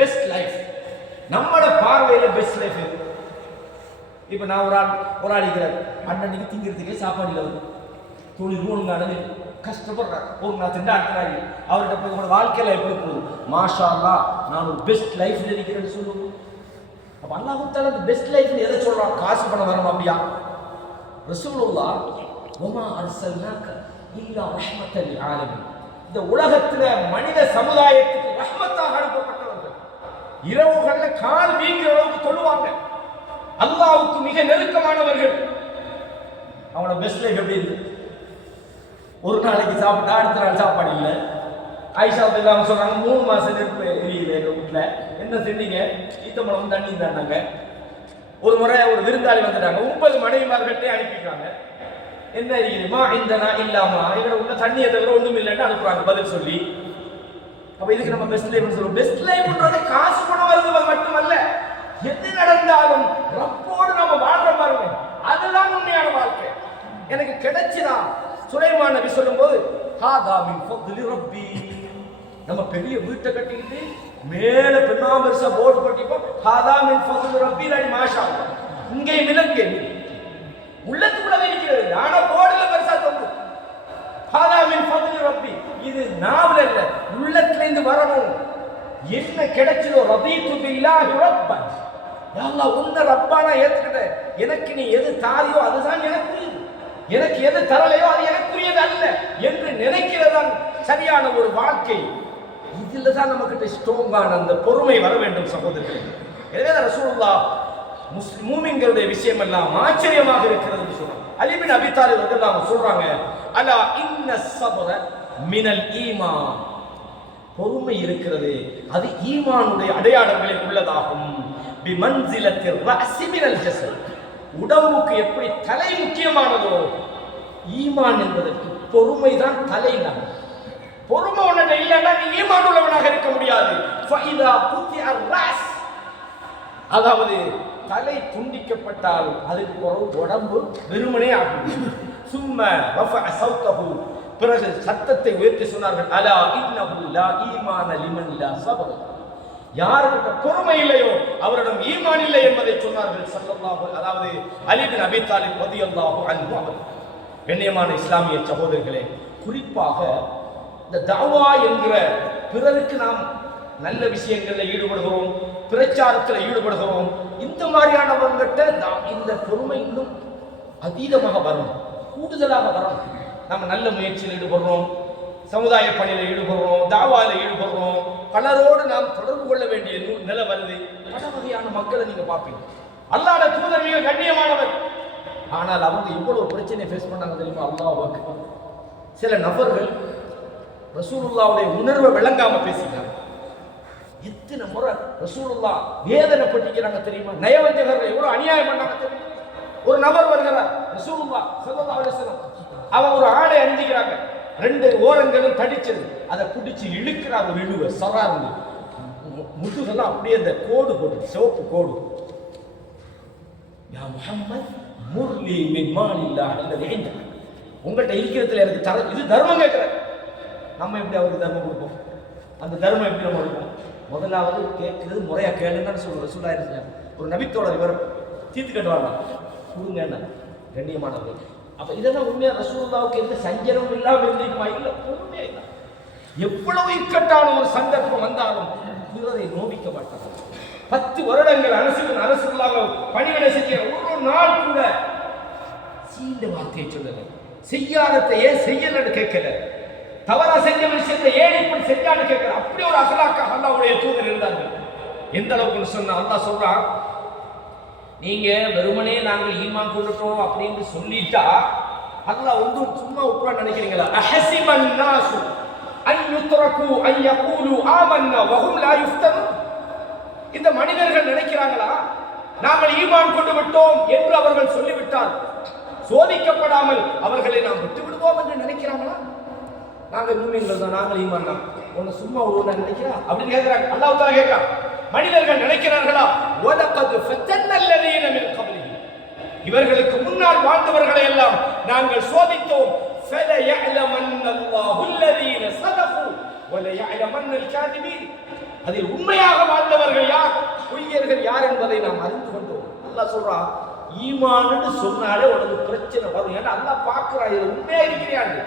பெஸ்ட் லைஃப் நம்மளோட பார்வையில பெஸ்ட் லைஃப் இருக்கு. இப்ப நான் ஒரு ஆள் இருக்கிறார், அண்ணனுக்கு திங்கிறதுக்கே சாப்பாடு இல்லை, தொழில் ஒழுங்கான கஷ்டப்படுறார், ஒரு நாள் திண்டா அடுக்கிறாரு. அவர்கிட்ட போய் உங்களோட வாழ்க்கையில எப்படி போகுது? மாஷா அல்லாஹ், நான் ஒரு பெஸ்ட் லைஃப்ல இருக்கிறேன்னு சொல்லுவோம். அப்ப அல்லாஹ் தஆலா அந்த பெஸ்ட் லைஃப்ல எதை சொல்றான்? காசு பணம் வரணும் அப்படியா? ரசூலுல்லாஹ் வமா அர்ஸல்னாக இல்லா ரஹ்மத்தல் லில் ஆலமீன். இந்த உலகத்துல மனித சமுதாயத்துக்கு ரஹ்மத்தாக அனுப்பப்பட்டவர்கள். இரவுகள்ல கால் வீங்கிற அளவுக்கு தொழுவாங்க, அல்லாஹ்வுக்கு மிக நெருக்கமானவர்கள். அவனோட பெஸ்ட் லைஃப் எப்படி இருக்கு? ஒரு நாளைக்கு சாப்பிட்டா அடுத்த நாள் சாப்பாடு இல்லை. ஆயிஷா இல்லாம சொல்றாங்க, 3 மாசம் நெருப்பு எரியுது எங்க வீட்டுல, என்ன செஞ்சீங்க? ஈத்தம்பழம் தண்ணி தாண்டாங்க. ஒரு முறை ஒரு விருந்தாளி வந்துட்டாங்க, 30 மனைவிமார்கள்ட்டே அனுப்பிட்டாங்க. என்ன எரியுதுமா? இந்தனா இல்லாமா, எங்களோட உள்ள தண்ணியை தவிர ஒண்ணும் இல்லைன்னு அனுப்புறாங்க பதில் சொல்லி. அப்ப இதுக்கு நம்ம பெஸ்ட் லைஃப்னு சொல்லுவோம். பெஸ்ட் லைஃப்ன்றது காசு பணம் வருவது மட்டுமல்ல, எது நடந்தாலும் ரப்போடு நம்ம வாழ்ற பாருங்க, அதுதான் உண்மையான வாழ்க்கை. எனக்கு கிடைச்சதா சுலைமான் நபி சொல்லும்போது, ஹாதா மின் ஃபத்லி ரப்பி. நம்ம பெரிய வீட்டை கட்டிக்கிட்டு மேல பெண்ணாமரிசா போர்டு கட்டிப்போம், ஹாதா மின் ஃபத்லி ரப்பி லாடி மாஷா அல்லாஹ். இங்கே மிலங்கே உள்ளத்துக்குள்ள இருக்கிறது, ஆனா போர்டுல பெருசா தொங்கு. ஹாதா மின் ஃபத்லி ரப்பி, இது நாவல இல்ல, உள்ளத்துல இருந்து வரணும். என்ன கிடைச்சதோ, ரதீது பில்லாஹி ரப்பன், யா அல்லாஹ் உன்னை ரப்பானா ஏத்துக்கிட்டேன், எனக்கு நீ எது தாரியோ அதுதான் எனக்குரியது, எனக்கு எது தரலையோ அது எனக்குரியது அல்ல என்று நினைக்கிறதான் சரியான ஒரு வாழ்க்கை. இதுல தான் நமக்கு ஸ்ட்ராங்கான அந்த பொறுமை வர வேண்டும் சகோதரர்களே. எனவே ரசூலுல்லாஹ் மூமின்களுடைய விஷயம் எல்லாம் ஆச்சரியமாக இருக்கிறது சொல்றாங்க. அலி பின் அபி தாலிப் ரலியல்லாஹு சொல்றாங்க, அலா இன்ன ஸப்ர மினல் ஈமான். பொறுமை இருக்கிறது, அது ஈமானுடைய அடையாளங்களில் உள்ளதாகும். பிமன்சிலத்திர் ரஅஸி மினல் ஜஸத். உடம்புக்கு எப்படி தலை முக்கியமானதோ, ஈமான் என்பதற்கு பொறுமைதான் தலைதான். பொறுமை உன்னிடம் இல்லைன்னா நீ ஈமான் உள்ளவனாக இருக்க முடியாது. ஃபஇதா குத்திஅ ரஅஸ், அதாவது தலை துண்டிக்கப்பட்டால் அதுக்கு பிறகு உடம்பு வெறுமனே ஆகும். சும்ம ரஃபஅ ஸௌத்தஹு, பிறகு சத்தத்தை உயர்த்தி சொன்னார்கள், அலா இன்னஹு லா ஈமான லிமன் லா ஸப்ர. யாருக்கு பொறுமை இல்லையோ அவரிடம் ஈமான் இல்லை என்பதை சொன்னார்கள் ஸல்லல்லாஹு. அதாவது அலி பின் அபி தாலிப் ரலியல்லாஹு அன்ஹு அவர். கண்ணியமான இஸ்லாமிய சகோதரர்களே, குறிப்பாக இந்த தஅவா என்கிற பிறருக்கு நாம் நல்ல விஷயங்களில் ஈடுபடுகிறோம், பிரச்சாரத்தில் ஈடுபடுகிறோம். இந்த மாதிரியானவர்கிட்ட இந்த பொறுமை இன்னும் அதீதமாக வரும், கூடுதலாக வரும். நம்ம நல்ல முயற்சியில் ஈடுபடுறோம், சமுதாய பணியில் ஈடுபடுறோம், தாவாவில் ஈடுபடுறோம், பலரோடு நாம் தொடர்பு கொள்ள வேண்டிய நிலை வருது. பல வகையான மக்களை நீங்க பார்ப்பீங்க. அல்லாஹ்வுடைய தூதர் மிக கண்ணியமானவர், ஆனால் அவங்க எவ்வளவு பிரச்சனை ஃபேஸ் பண்ணாங்க தெரியுமா? அல்லாஹ் அக்பர். சில நபர்கள் ரசூலுல்லாஹ்வுடைய உணர்வை விளங்காம பேசிட்டாங்க. எத்தனை முறை ரசூலுல்லாஹ் வேதனை பட்டிக்கிறாங்க தெரியுமா? நயவஞ்சகர்கள் எவ்வளவு அநியாயம் பண்ணாங்க தெரியுமா? ஒரு நபர் வருகிறார், ரசூலுல்லாஹ் ஸல்லல்லாஹு அலைஹி வஸல்லம், அவன் ஒரு ஆடை அணிஞ்சிக்கிறாங்க, 2 ஓரங்களும் தடிச்சது, அதை பிடிச்சி இழுக்கிறார். ஒரு இழுவை சரார்ந்து முதுகெல்லாம் அப்படியே அந்த கோடு போட்டு, சிவப்பு கோடு. யா முஹம்மத் முர்லி மின் மாலில்லாஹ் அல்லதி இன்தக, உங்கள்கிட்ட இருக்கிறதுல எனக்கு இது தர்மம் கேட்கிற. நம்ம எப்படி அவருக்கு தர்மம் கொடுப்போம்? அந்த தர்மம் எப்படி நம்ம கொடுப்போம்? முதலாவது கேட்கிறது முறையா கேளுன்னு சொல்ல ஒரு நபித்தோழர் இவர் தீர்த்து கட்டுவாங்க கொடுங்க கண்ணியமானவர்கள். அப்ப இதெல்லாம் உண்மையா ரசூலுல்லாஹ்வுக்கு எந்த சஞ்சலமும் இல்லாமல் இருந்திருக்குமா? இல்ல, பொறுமையா இல்லை. எவ்வளவு இக்கட்டான ஒரு சந்தர்ப்பம் வந்தாலும் பிறரை நோவிக்க மாட்டாங்க. 10 வருடங்கள் அரசுகளாக பணிவிடை செஞ்ச ஒரு நாள் கூட சீண்ட வார்த்தையை சொல்லல. செய்யாததை ஏன் செய்யலன்னு கேட்கல. தவறா செஞ்ச விஷயத்தை ஏன் இப்படி செஞ்சான்னு கேட்கல. அப்படி ஒரு அகலாக்காக அல்லாஹ்வுடைய தூதர் இருந்தார்கள். எந்த அளவுக்கு சொன்னா அல்லாஹ் சொல்றான், நீங்க வெறுமனே நாங்கள் ஈமான் கொண்டுட்டோம் அப்படின்னு சொல்லிட்டா அல்லாஹ் ஒன்றும் சும்மா விட்டுவான்னு நினைக்கிறீங்களா? அஹஸிபன் நாசு அன் யுத்ரகு அன் யகூலு ஆமன்னா வஹும் லா யுஃப்தனூன். இந்த மனிதர்கள் நினைக்கிறாங்களா நாங்கள் ஈமான் கொண்டு விட்டோம் என்று அவர்கள் சொல்லிவிட்டால் சோதிக்கப்படாமல் அவர்களை நாம் விட்டு விடுவோம் என்று நினைக்கிறாங்களா? நாங்கள் மூமின்கள் தான், நாங்கள் ஈமான் தான், உன்னை சும்மா விடுவோம் நினைக்கிறா அப்படின்னு கேட்கிறாங்க. அல்லாஹ் தஆலா கேட்கிறான், மனிதர்கள் நினைக்கிறார்களா? வலகத் ஃபதன்னல்லதீன மின் கப்லிஹிம், இவர்களுக்கு முன்னால் வாழ்ந்தவர்களை எல்லாம் நாங்கள் சோதித்தோம். ஃபலயஅலமன்னல்லாஹு அல்லதீன ஸதகு வலயஅலமன்னல் காதிபீன், அதில் உண்மையாக வாழ்ந்தவர்கள் யார், பொய்யர்கள் யார் என்பதை நாம் அறிந்து கொண்டோம். அல்லாஹ் சொல்றான், ஈமான்னு சொன்னாலே உனக்கு பிரச்சனை வரும். ஏன்னா அல்லாஹ் பார்க்கிறான் இதுல உண்மையா இருக்கிறாங்க.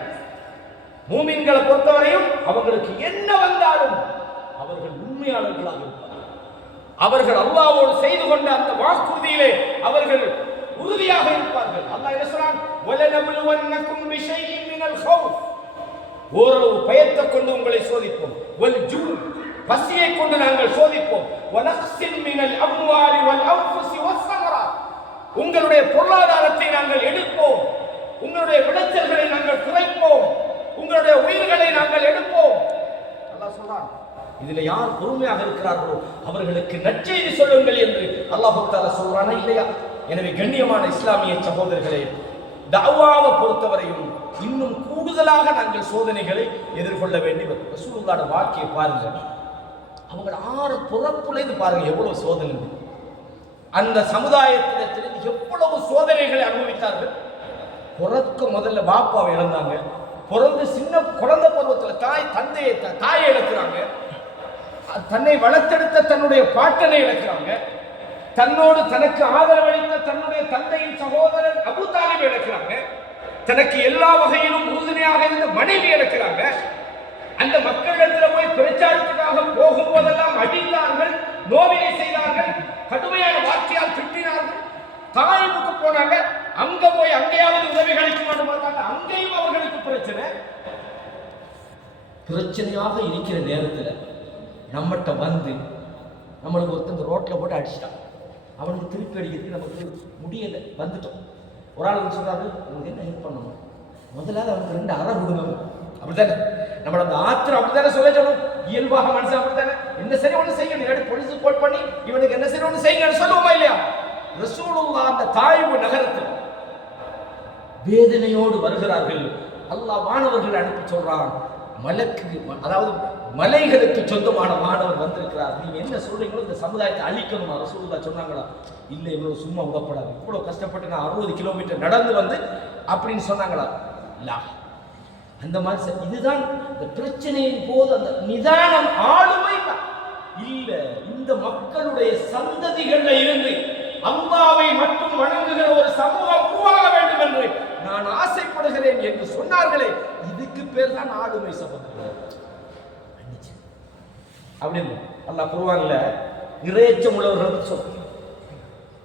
மூமின்களை பொறுத்தவரையும் அவங்களுக்கு என்ன வந்தாலும் அவர்கள் உண்மையாளர்களாக இருப்பார்கள். அவர்கள் அல்லாஹ்வோடு செய்து கொண்ட அந்த வாக்குறுதியிலே அவர்கள் உறுதியாக இருப்பார்கள். அல்லாஹ் என்ன சொல்றான், வலனபுலுவன்னகும் பிஷைஇன் மினல் கௌஃப், ஓரளவு பயத்தை கொண்டு உங்களை சோதிப்போம். வல் ஜூ, பசியை கொண்டு நாங்கள் சோதிப்போம். வனக்ஸின் மினல் அம்வாலி வல் அன்ஃபுஸி வஸ்ஸமராத், உங்களுடைய பொருளாதாரத்தை நாங்கள் எடுப்போம், உங்களுடைய விளைச்சல்களை நாங்கள் குறைப்போம், உங்களுடைய உயிர்களை நாங்கள் எடுப்போம். அல்லாஹ் சொல்றான், இதுல யார் பொறுமையாக இருக்கிறார்களோ அவர்களுக்கு நற்செய்தி சொல்லுங்கள் என்று அல்லாஹ் தஆலா சொல்றானா இல்லையா? எனவே கண்ணியமான இஸ்லாமிய சகோதரர்களே, தஅவாவை பொறுத்தவரையும் இன்னும் கூடுதலாக நாங்கள் சோதனைகளை எதிர்கொள்ள வேண்டி வரும். ரசூலுல்லாஹ்வுடைய வாக்கியை பாருங்க, அவங்க 6 புறப்புலேந்து பாருங்க எவ்வளவு சோதனை. அந்த சமுதாயத்திலிருந்து எவ்வளவு சோதனைகளை அனுபவித்தார்கள். பிறக்க முதல்ல பாப்பாவை இழந்தாங்க, பிறந்து சின்ன குழந்தை பருவத்தில் தாயை இழக்கிறாங்க, தன்னை வளர்த்தெடுத்த தன்னுடைய பாட்டனை இழக்கிறாங்க, தன்னோடு தனக்கு ஆதரவளித்த தன்னுடைய தந்தையின் சகோதரன் அபூ தாலிபை இழக்கிறாங்க, தனக்கு எல்லா வகையிலும் உறுதுணையாக இருந்த மனைவி இழக்கிறாங்க. அந்த மக்களிடத்தில் போய் பிரச்சாரத்துக்காக போகும்போதெல்லாம் அடித்தார்கள், நோவினை செய்தார்கள், கடுமையான வார்த்தையால் திட்டினார்கள். தாய்வுக்கு போனாங்க, அங்க போய் அங்கேயாவது உதவி கிடைக்குமான்னு பார்த்தாங்க, அங்கேயும் அவர்களுக்கு பிரச்சனையாக இருக்கிற நேரத்தில் நம்மகிட்ட வந்து நம்மளுக்கு ஒருத்தர் ரோட்ல போட்டு அடிச்சிட்டான், அவனுக்கு திருப்பி அடிக்கிறதுக்கு நமக்கு முடியலை, வந்துட்டோம். ஒரு ஆள் சொல்றாரு, உங்களுக்கு என்ன ஹெல்ப் பண்ணணும், முதலாவது அவனுக்கு 2 அறை கொடுங்க. அப்படித்தானே நம்மள அந்த ஆத்திரம் அப்படித்தானே சொல்லணும், இயல்பாக மனுஷன் அப்படித்தானே, என்ன சரி ஒன்று செய்யணும், இல்லாட்டி போலீஸுக்கு கோல் பண்ணி இவனுக்கு என்ன சரி ஒன்று செய்யுங்கன்னு சொல்லுவோமா இல்லையா? ரசூலுல்லாஹ் அந்த தாயிபு நகரத்தில் வேதனையோடு வருகிறார்கள். அல்லாஹ் மாணவர்கள் அனுப்பி சொல்றான், மலக்கு, அதாவது மலைகளுக்கு சொந்தமான மாணவர் வந்திருக்கிறார், நீங்க என்ன சொல்றீங்களோ இந்த சமுதாயத்தை அழிக்கணும் ரசூலுல்லாஹ் சொன்னாங்களா? இல்லை, இவ்வளவு சும்மா விடப்படாது, இவ்வளவு கஷ்டப்பட்டு நான் 60 கிலோமீட்டர் நடந்து வந்து அப்படின்னு சொன்னாங்களா? இல்ல, அந்த மாதிரி இதுதான் இந்த பிரச்சனையின் போது அந்த நிதானம், ஆளுமை இல்ல. இந்த மக்களுடைய சந்ததிகள்ல இருந்து அல்லாஹ்வை மட்டும் வணங்குகிற ஒரு சமூகம் உருவாக வேண்டும் என்று நான் ஆசைப்படுகிறேன் என்று சொன்னார்களே, இதுக்கு பேர் தான் ஆளுமை சகோதரர்களே. அப்படின்னு அல்லாஹ் குர்ஆன்ல இறையச்சம் உள்ளவர்கள் சொல்றாங்க.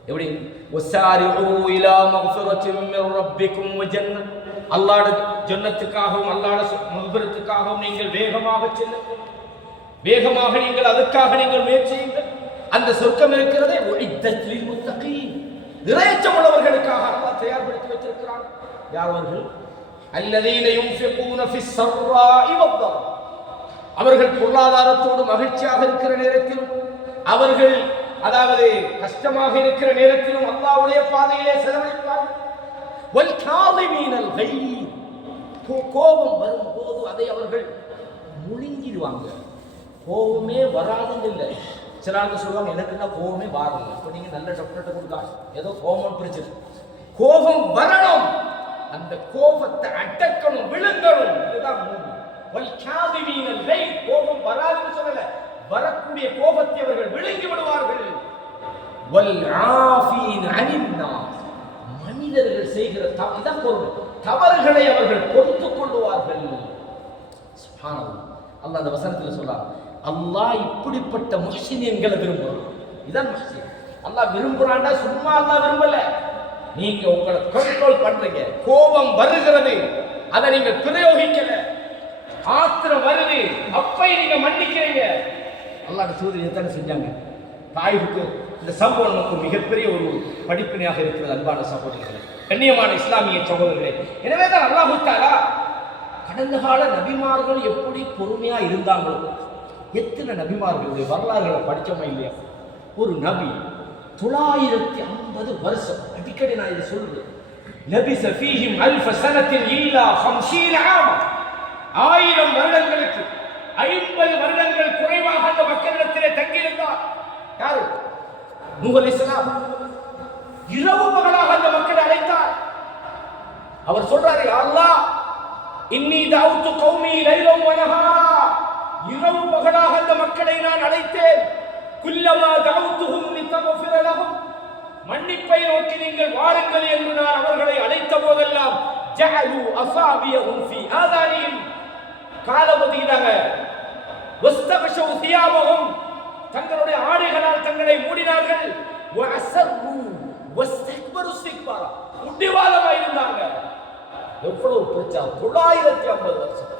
எப்படி வஸாரிஉ இலா மக்ஃபிரத்தின் மின் ரப்பிக்கும் வ ஜன்னத், அல்லாஹ்வுடைய ஜன்னத்துக்காகவும் அல்லாஹ்வுடைய மக்ஃபிரத்துக்காகவும் நீங்கள் வேகமாக செல்லுங்கள், வேகமாக நீங்கள் அதற்காக நீங்கள் முயற்சி செய்யுங்கள். அந்த சொர்க்கம் இருக்கிறதே உஇத்தத் லில் முத்தகீன், இறையச்சம் உள்ளவர்களுக்காக அல்லாஹ் தயார்படுத்தி வைத்திருக்கிறான். யார் அவர்கள்? அல்லதீன யுன்ஃபிகூன ஃபிஸ் ஸர்ராஇ வத்-தர்ரா, அவர்கள் பொருளாதாரத்தோடு மகிழ்ச்சியாக இருக்கிற நேரத்திலும், அவர்கள் அதாவது கஷ்டமாக இருக்கிற நேரத்திலும் அல்லாஹ்வுடைய பாதையிலே செலவழிப்பார்கள். வல் காலிமீனல் கைஸ், கோபம் வரும்போது அதை அவர்கள் முழுங்கிடுவாங்க. கோபமே வராதுன்னு இல்லை. சில ஆளுக்கு சொல்லுவாங்க, எனக்கு என்ன கோபமே வராது. இப்போ நீங்க நல்ல டாக்டர்கிட்ட கொடுத்தா ஏதோ கோபம் பிடிச்சிருக்கு, கோபம் வரணும். அந்த கோபத்தை அடக்கணும், விழுங்கணும். இதுதான் மூமின். வல் காதிமீனல் கைஸ், கோபம் வராதுன்னு சொல்லல, வரக்கூடிய கோபத்தை அவர்கள் விழுங்கி விடுவார்கள். வல் ஆஃபீன அனின் நாஸ், மனிதர்கள் செய்கிற தவறுகளை அவர்கள் பொறுத்துக் கொள்வார்கள். சுப்ஹானல்லாஹ். அல்லாஹ் அந்த வசனத்தில் சொல்றான், அல்லாஹ் இப்படிப்பட்ட முஹ்சின்களை விரும்புறான். இதான் முஹ்சின். அல்லாஹ் விரும்புறான்டா சும்மா அல்லாஹ் விரும்பல. நீங்க உங்களை கண்ட்ரோல் பண்றீங்க, கோபம் வருகிறது, அதை நீங்க பிரயோகிக்கல, ஆத்திரம் வருது, அப்பை நீங்க மன்னிக்கிறீங்க. அல்லாஹ் தூதர் எத்தனை செஞ்சாங்க தாய்வுக்கு. இந்த சம்பவம் நமக்கு மிகப்பெரிய ஒரு படிப்பினையாக இருக்கிறது. அன்பான சகோதரர்களே, கண்ணியமான இஸ்லாமிய சகோதரர்களே, எனவே தான் அல்லாஹ் தஆலா கடந்த கால நபிமார்கள் எப்படி பொறுமையா இருந்தாங்களோ, எத்தனை நபிமார்களுடைய வரலாறுகளை படிச்சோமா இல்லையா? ஒரு நபி 950 வருஷம், அடிக்கடி நான் இதை சொல்றேன், நபி சஃபீஹிம் அல்ஃப சனத்தின் இல்லா 50 ஆம், 1000 வருடங்களுக்கு 50 வருடங்கள் குறைவாக அந்த மக்களிடத்திலே தங்கியிருந்தார். யாரு? நூஹ் அலைஹிஸ்ஸலாம். இரவு பகலாக அந்த மக்களை அழைத்தார். அவர் சொல்றாரு, யா அல்லாஹ் இன்னி தஅவுது கௌமி லைலம் வ நஹாரா, இரவு பகலாக அந்த மக்களை நான் அழைத்தேன். குல்லமா தஅவுதுஹும் லிதக்ஃபிர லஹும், மன்னிப்பை நோக்கி நீங்கள் வாருங்கள் என்று நான் அவர்களை அழைத்த போதெல்லாம் ஜஅலு அஸாபியஹும் ஃபீ ஆதானிஹிம், காலபதியினாக வஸ்தகஷு தியாபஹும், தங்களுடைய ஆடைகளால் தங்களை மூடினார்கள். வஅஸர்ரு வஸ்தக்பரு இஸ்திக்பாரா, உண்டிவாதமாக இருந்தாங்க. எவ்வளவு பிரச்சனை! 950 வருஷம்.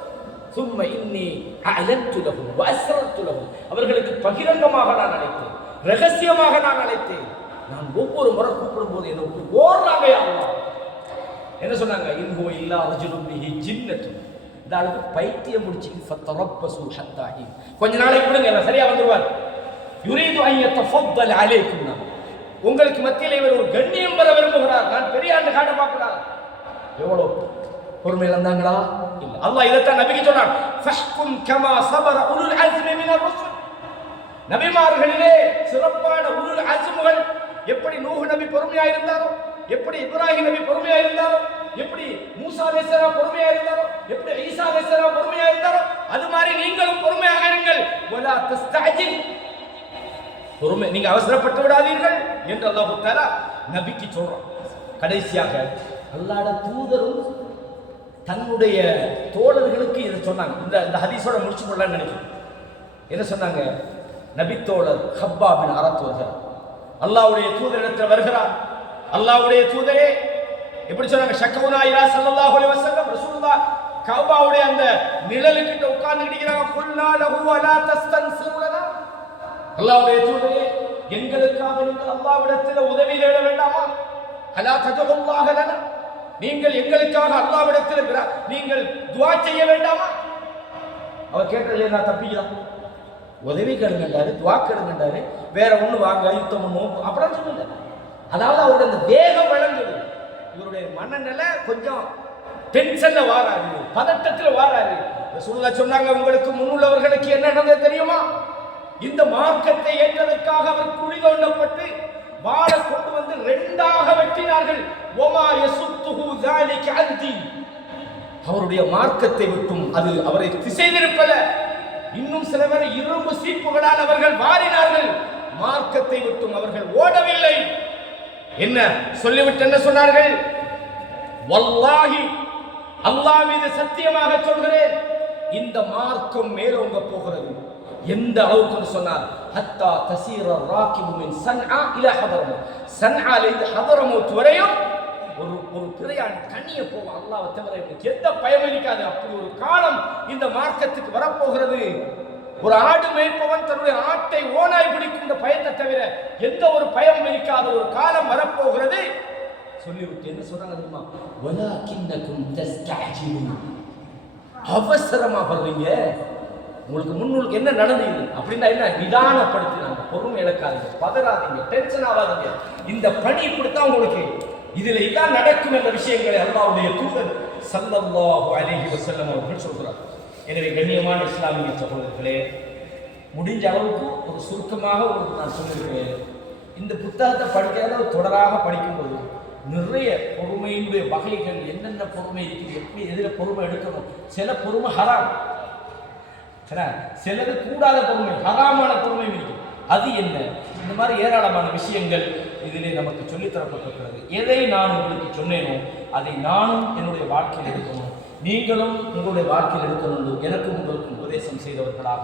சும்ம இன்னி அஅலன்து லஹும் வஅஸ்ரர்து லஹும், அவர்களுக்கு பகிரங்கமாக நான் அழைத்தேன், ரகசியமாக நான் அழைத்தேன். நான் ஒவ்வொரு முறை கூப்பிடும் போது என்ன விட்டு ஓடுறாங்க. அல்லாஹ் என்ன சொன்னாங்க? இன்ஹு இல்லா ரஜுலுன் பிஹி ஜின்னத்து, இந்த அளவுக்கு பைத்தியம் முடிச்சு ஃபதரப்பசு ஹத்தா ஹீன், கொஞ்ச நாளைக்கு விடுங்க, எல்லாம் சரியா வந்துருவார். யுரீது அன் யதஃபத்தல் அலைக்கும், உங்களுக்கு மத்தியில் இவர் ஒரு கண்ணியம் பெற விரும்புகிறார், நான் பெரிய ஆண்டு காட்ட பார்க்கிறார். எவ்வளவு பொறுமை இழந்தாங்களா? இல்ல. அல்லாஹ் இதைத்தான் நபிக்கு சொன்னான், ஃபஹ்கும் கமா ஸபர உலுல் அஸ்மி மினர் ருசுல், நபிமார்களிலே சிறப்பான உலுல் அஸ்முகள் எப்படி நூஹ் நபி பொறுமையா இருந்தாரோ, எப்படி இப்ராஹிம் நபி பொறுமையா இருந்தாரோ, எப்படி மூசா அலைஹிஸ்ஸலாம் பொறுமையா இருந்தாரோ, எப்படி ஈசா அலைஹிஸ்ஸலாம் பொறுமையா இருந்தாரோ, அது மாதிரி நீங்களும் பொறுமையாக இருங்கள். வலா தஸ்தஅஜில், பொறுமை, நீங்க அவசரப்பட்டு விடாதீர்கள் என்று அல்லாஹ் தஆலா நபிக்கு சொல்றான். கடைசியாக அல்லாஹ்வுடைய தூதரும் தன்னுடைய தோழர்களுக்கு இதை சொன்னாங்க. இந்த ஹதீஸோட முடிச்சு கொள்ளலாம்னு நினைக்கிறேன். என்ன சொன்னாங்க? நபி தோழர் ஹப்பாப் பின் அரத் வருகிறார், அல்லாஹ்வுடைய தூதரிடத்தில் வருகிறார். அல்லாஹ்வுடைய தூதரே எப்படி சொன்னாங்க? ஷக்கவுனா இலா ஸல்லல்லாஹு அலைஹி வஸல்லம், ரசூலுல்லாஹ் கஅபாவுடைய அந்த நிழலுக்கிட்ட உட்கார்ந்து இருக்கிறாங்க. குல்லா லஹு வலா தஸ்தன்சிரு லனா, அல்லாஹ்வுடைய தூதரே எங்களுக்காக நீங்கள் அல்லாஹ்விடத்தில் உதவி தேட வேண்டாமா? அலா தஜல்லாஹ லனா, நீங்கள் எங்களுக்காக அல்லாஹ்விடத்தில் நீங்கள் துஆ செய்ய வேண்டாமா? அவர் கேட்டது நான் தப்பிக்கலாம், உதவி கேளுங்கன்றாரு, துஆ கேளுங்கன்றாரு, வேற ஒண்ணு வாங்க யுத்தம் பண்ணுவோம் அப்படின்னு சொல்லல. அதாவது அவருடைய அந்த வேகம் வழங்குது. இவருடைய மனநிலை கொஞ்சம் டென்ஷன்ல வாராரு, பதட்டத்துல வாராரு. ரசூலுல்லாஹ் சொன்னாங்க, உங்களுக்கு முன்னுள்ளவர்களுக்கு என்ன நடந்தது தெரியுமா? இந்த மார்க்கத்தை ஏற்றதற்காக அவர் குழி தோண்டப்பட்டு வாளை கொண்டு வந்து 2ஆக வெட்டினார்கள். வமா யசுத்துஹு ஸாலிக அன்தி, அவருடைய மார்க்கத்தை விட்டும் அது அவரை திசை திருப்பல. இன்னும் சில பேர் இரும்பு சீப்புகளால் அவர்கள் வாரினார்கள், மார்க்கத்தை விட்டும் அவர்கள் ஓடவில்லை. என்ன சொல்லிவிட்டு என்ன சொன்னார்கள்? வல்லாஹி, அல்லாஹ் மீது சத்தியமாக சொல்கிறேன், இந்த மார்க்கம் மேலோங்க போகிறது. எந்த அளவுக்கு சொன்னார்? ஹத்தா தசீர ராகிபு மின் சன்ஆ இலா ஹதரமௌத், சன்ஆல இருந்து ஹதரமௌத் வரையும் ஒரு பிரயாணி தனிய போகும். அல்லாஹ்வை தவிர எனக்கு எந்த பயம் இருக்காது. அப்படி ஒரு காலம் இந்த மார்க்கத்துக்கு வரப்போகிறது. ஒரு ஆடு மேய்ப்பவன் தன்னுடைய ஆட்டை ஓனாய் பிடிக்கின்ற பயத்தை தவிர எந்த ஒரு பயம் இருக்காத ஒரு காலம் வரப்போகிறது. சொல்லிவிட்டு என்ன சொல்றாங்க தெரியுமா? வலாகின்னகும் தஸ்தஅஜிலூன், அவசரமா வர்றீங்க, உங்களுக்கு முன்னுக்கு என்ன நடந்தது அப்படின்னா என்ன? நிதானப்படுத்தினாங்க, பொறுமை இழக்காதீங்க, பதறாதீங்க, டென்ஷன் ஆகாதீங்க, இந்த பணி இப்படித்தான் உங்களுக்கு, இதுல இதான் நடக்கும் என்ற விஷயங்களை அல்லாஹ்வுடைய தூதர் ஸல்லல்லாஹு அலைஹி வஸல்லம் அவர்கள் சொல்றார். எனவே கண்ணியமான இஸ்லாமிய சகோதரர்களே, முடிஞ்ச அளவுக்கு ஒரு சுருக்கமாக நான் சொல்லியிருக்கேன். இந்த புத்தகத்தை படிக்காத தொடராக படிக்கும்போது நிறைய பொறுமையினுடைய வகைகள், என்னென்ன பொறுமை இருக்குது, எப்படி எதில் பொறுமை எடுக்கணும். சில பொறுமை ஹராம், சிலது கூடாத பொறுமை, ஹராமான பொறுமை இருக்குது. அது என்ன? இந்த மாதிரி ஏராளமான விஷயங்கள் இதிலே நமக்கு சொல்லித்தரப்பட்டிருக்கிறது. எதை நான் உங்களுக்கு சொன்னேனோ அதை நானும் என்னுடைய வாழ்க்கையில் எடுக்கணும், நீங்களும் உங்களுடைய வாழ்க்கையில் எடுக்கணும். எனக்கும் உங்களுக்கும் உபதேசம் செய்தவர்களாக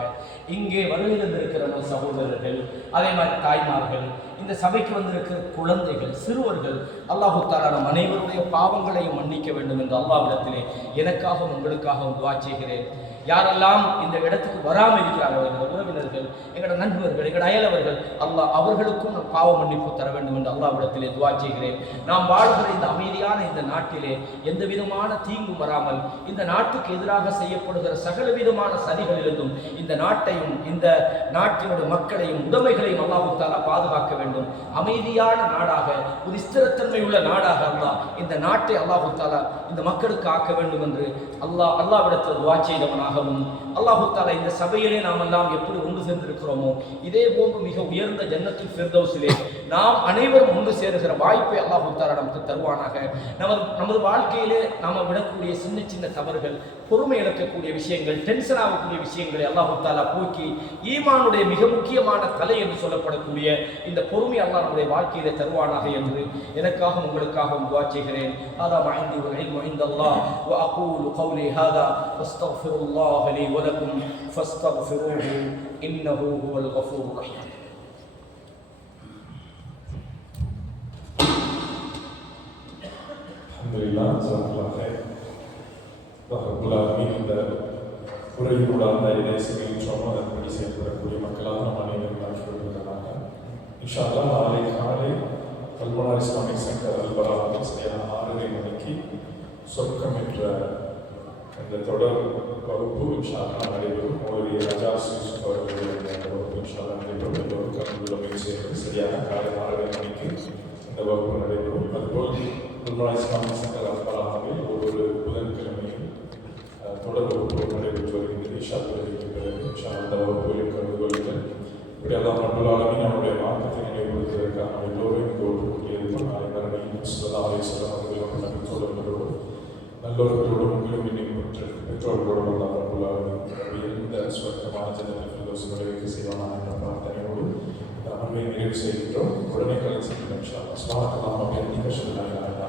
இங்கே வருகின்றிருக்கிற சகோதரர்கள், அதே மாதிரி தாய்மார்கள், இந்த சபைக்கு வந்திருக்கிற குழந்தைகள், சிறுவர்கள், அல்லாஹு தஆலா நம் அனைவருடைய பாவங்களையும் மன்னிக்க வேண்டும் என்று அல்லாஹ்விடத்திலே எனக்காகவும் உங்களுக்காகவும் துஆ செய்கிறேன். யாரெல்லாம் இந்த இடத்துக்கு வராமல் இருக்கிறார்களோ, எங்களோட உறவினர்கள், எங்களோட நண்பர்கள், எங்களோட அயலவர்கள், அல்லாஹ் அவர்களுக்கும் பாவ மன்னிப்பு தர வேண்டும் என்று அல்லாஹ்விடத்திலே துஆ செய்கிறேன். நாம் வாழ்கிற இந்த அமைதியான இந்த நாட்டிலே எந்த விதமான தீங்கும் வராமல், இந்த நாட்டுக்கு எதிராக செய்யப்படுகிற சகல விதமான சதிகளிலிருந்தும் இந்த நாட்டையும் இந்த நாட்டினுடைய மக்களையும் உடைமைகளையும் அல்லாஹ் தஆலா பாதுகாக்க வேண்டும். அமைதியான நாடாக, ஒரு ஸ்திரத்தன்மை உள்ள நாடாக அல்லாஹ் இந்த நாட்டை அல்லாஹ் தஆலா இந்த மக்களுக்கு ஆக்க வேண்டும் என்று அல்லாஹ்விடத்தில் துஆ செய்தவனாகவும், அல்லாஹ் தஆலா இந்த சபையிலே நாம் எல்லாம் எப்படி ஒன்று சேர்ந்திருக்கிறோமோ இதே போன்று மிக உயர்ந்த ஜன்னத்துல் ஃபிர்தௌஸிலே நாம் அனைவரும் ஒன்று சேருகிற வாய்ப்பை அல்லாஹ் தஆலா நமக்கு தருவானாக. நமது வாழ்க்கையிலே நாம் விடக்கூடிய சின்ன சின்ன தவறுகள், பொறுமை இழக்கக்கூடிய விஷயங்கள், டென்ஷன் ஆகக்கூடிய விஷயங்களை அல்லாஹ் தஆலா போக்கி ஈமானுடைய மிக முக்கியமான தலை என்று சொல்லப்படக்கூடிய இந்த பொறுமை அல்லாஹ் நம்முடைய வாழ்க்கையிலே தருவானாக என்று எனக்காகவும் உங்களுக்காகவும் துஆ செய்கிறேன். ஹாதா மா இன்தி வல் இல்மு இன்தல்லாஹ் வ அகூலு கௌலி ஹாதா வஸ்தக்ஃபிருல்லாஹ லி வ லக்கும் ஃபஸ்தக்ஃபிரூஹு இன்னஹு ஹுவல் கஃபூருர் ரஹீம். அல்ஹம்துலில்லாஹ், ஜஸாக்கல்லாஹு கைர். ரப்பல் ஆலமீன் இந்த உரையினூடாக இதை செய்கின்றோமோ அதன்படி செயல்படக்கூடிய மக்களாக நம் அனைவரும் ஆக்கி கொள்வதற்காக இன்ஷா அல்லாஹ் நாளை காலை கல்பனார் இஸ்லாமிக் சென்டர் அல்பராவில் சரியான 6:30 மணிக்கு சொர்க்கம் என்ற இந்த தொடர் வகுப்பு இன்ஷா அல்லாஹ் நடைபெறும். மௌலவி ராஜா யூசுப் அவர்களுடைய வகுப்பு இன்ஷா அல்லாஹ் நடைபெறும். எல்லோருக்கும் அன்புள்ள சேர்ந்து சரியான காலை 6:30 மணிக்கு இந்த வகுப்பு நடைபெறும். அதுபோல் கல்பனார் இஸ்லாமிக் சென்டர் அல்பராவில் ஒவ்வொரு புதன்கிழமையும் தொடர் வகுப்பு நடைபெற்று வருகின்றது. இன்ஷா அல்லாஹ் பிறகு இன்ஷா அந்த வகுப்புகளில் கலந்து கொள்ளுங்கள். இப்படி அல்லாஹ் ரப்பல் ஆலமீன் நம்முடைய மார்க்கத்தை நினைவுபடுத்துவதற்காக நாம் எல்லோரும் இங்கு ஒன்று கூட்டியிருப்போம். நாளை மறுமையில் ஸல்லல்லாஹு அலைஹி வஸல்லம் அவர்கள் நபித்தோழர்களோடும் நல்லோர்களோடும் உங்களும் நினைவுபெற்ற பெற்றோர்களோடும் அல்லாஹ் ரப்பல் ஆலமீன் உயர்ந்த சுவர்க்கமான ஜன்னத்துல் ஃபிர்தௌஸ் நுழைவுக்கு செய்வானாக என்ற பிரார்த்தனையோடு இந்த அமர்வை நிறைவு செய்கின்றோம். உடனே கலந்து செல்கிறோம் இன்ஷா அல்லாஹ். சுப்ஹானல்லாஹி வ பிஹம்திஹி அஷ்ஹது அல்லா இலாஹா இல்லா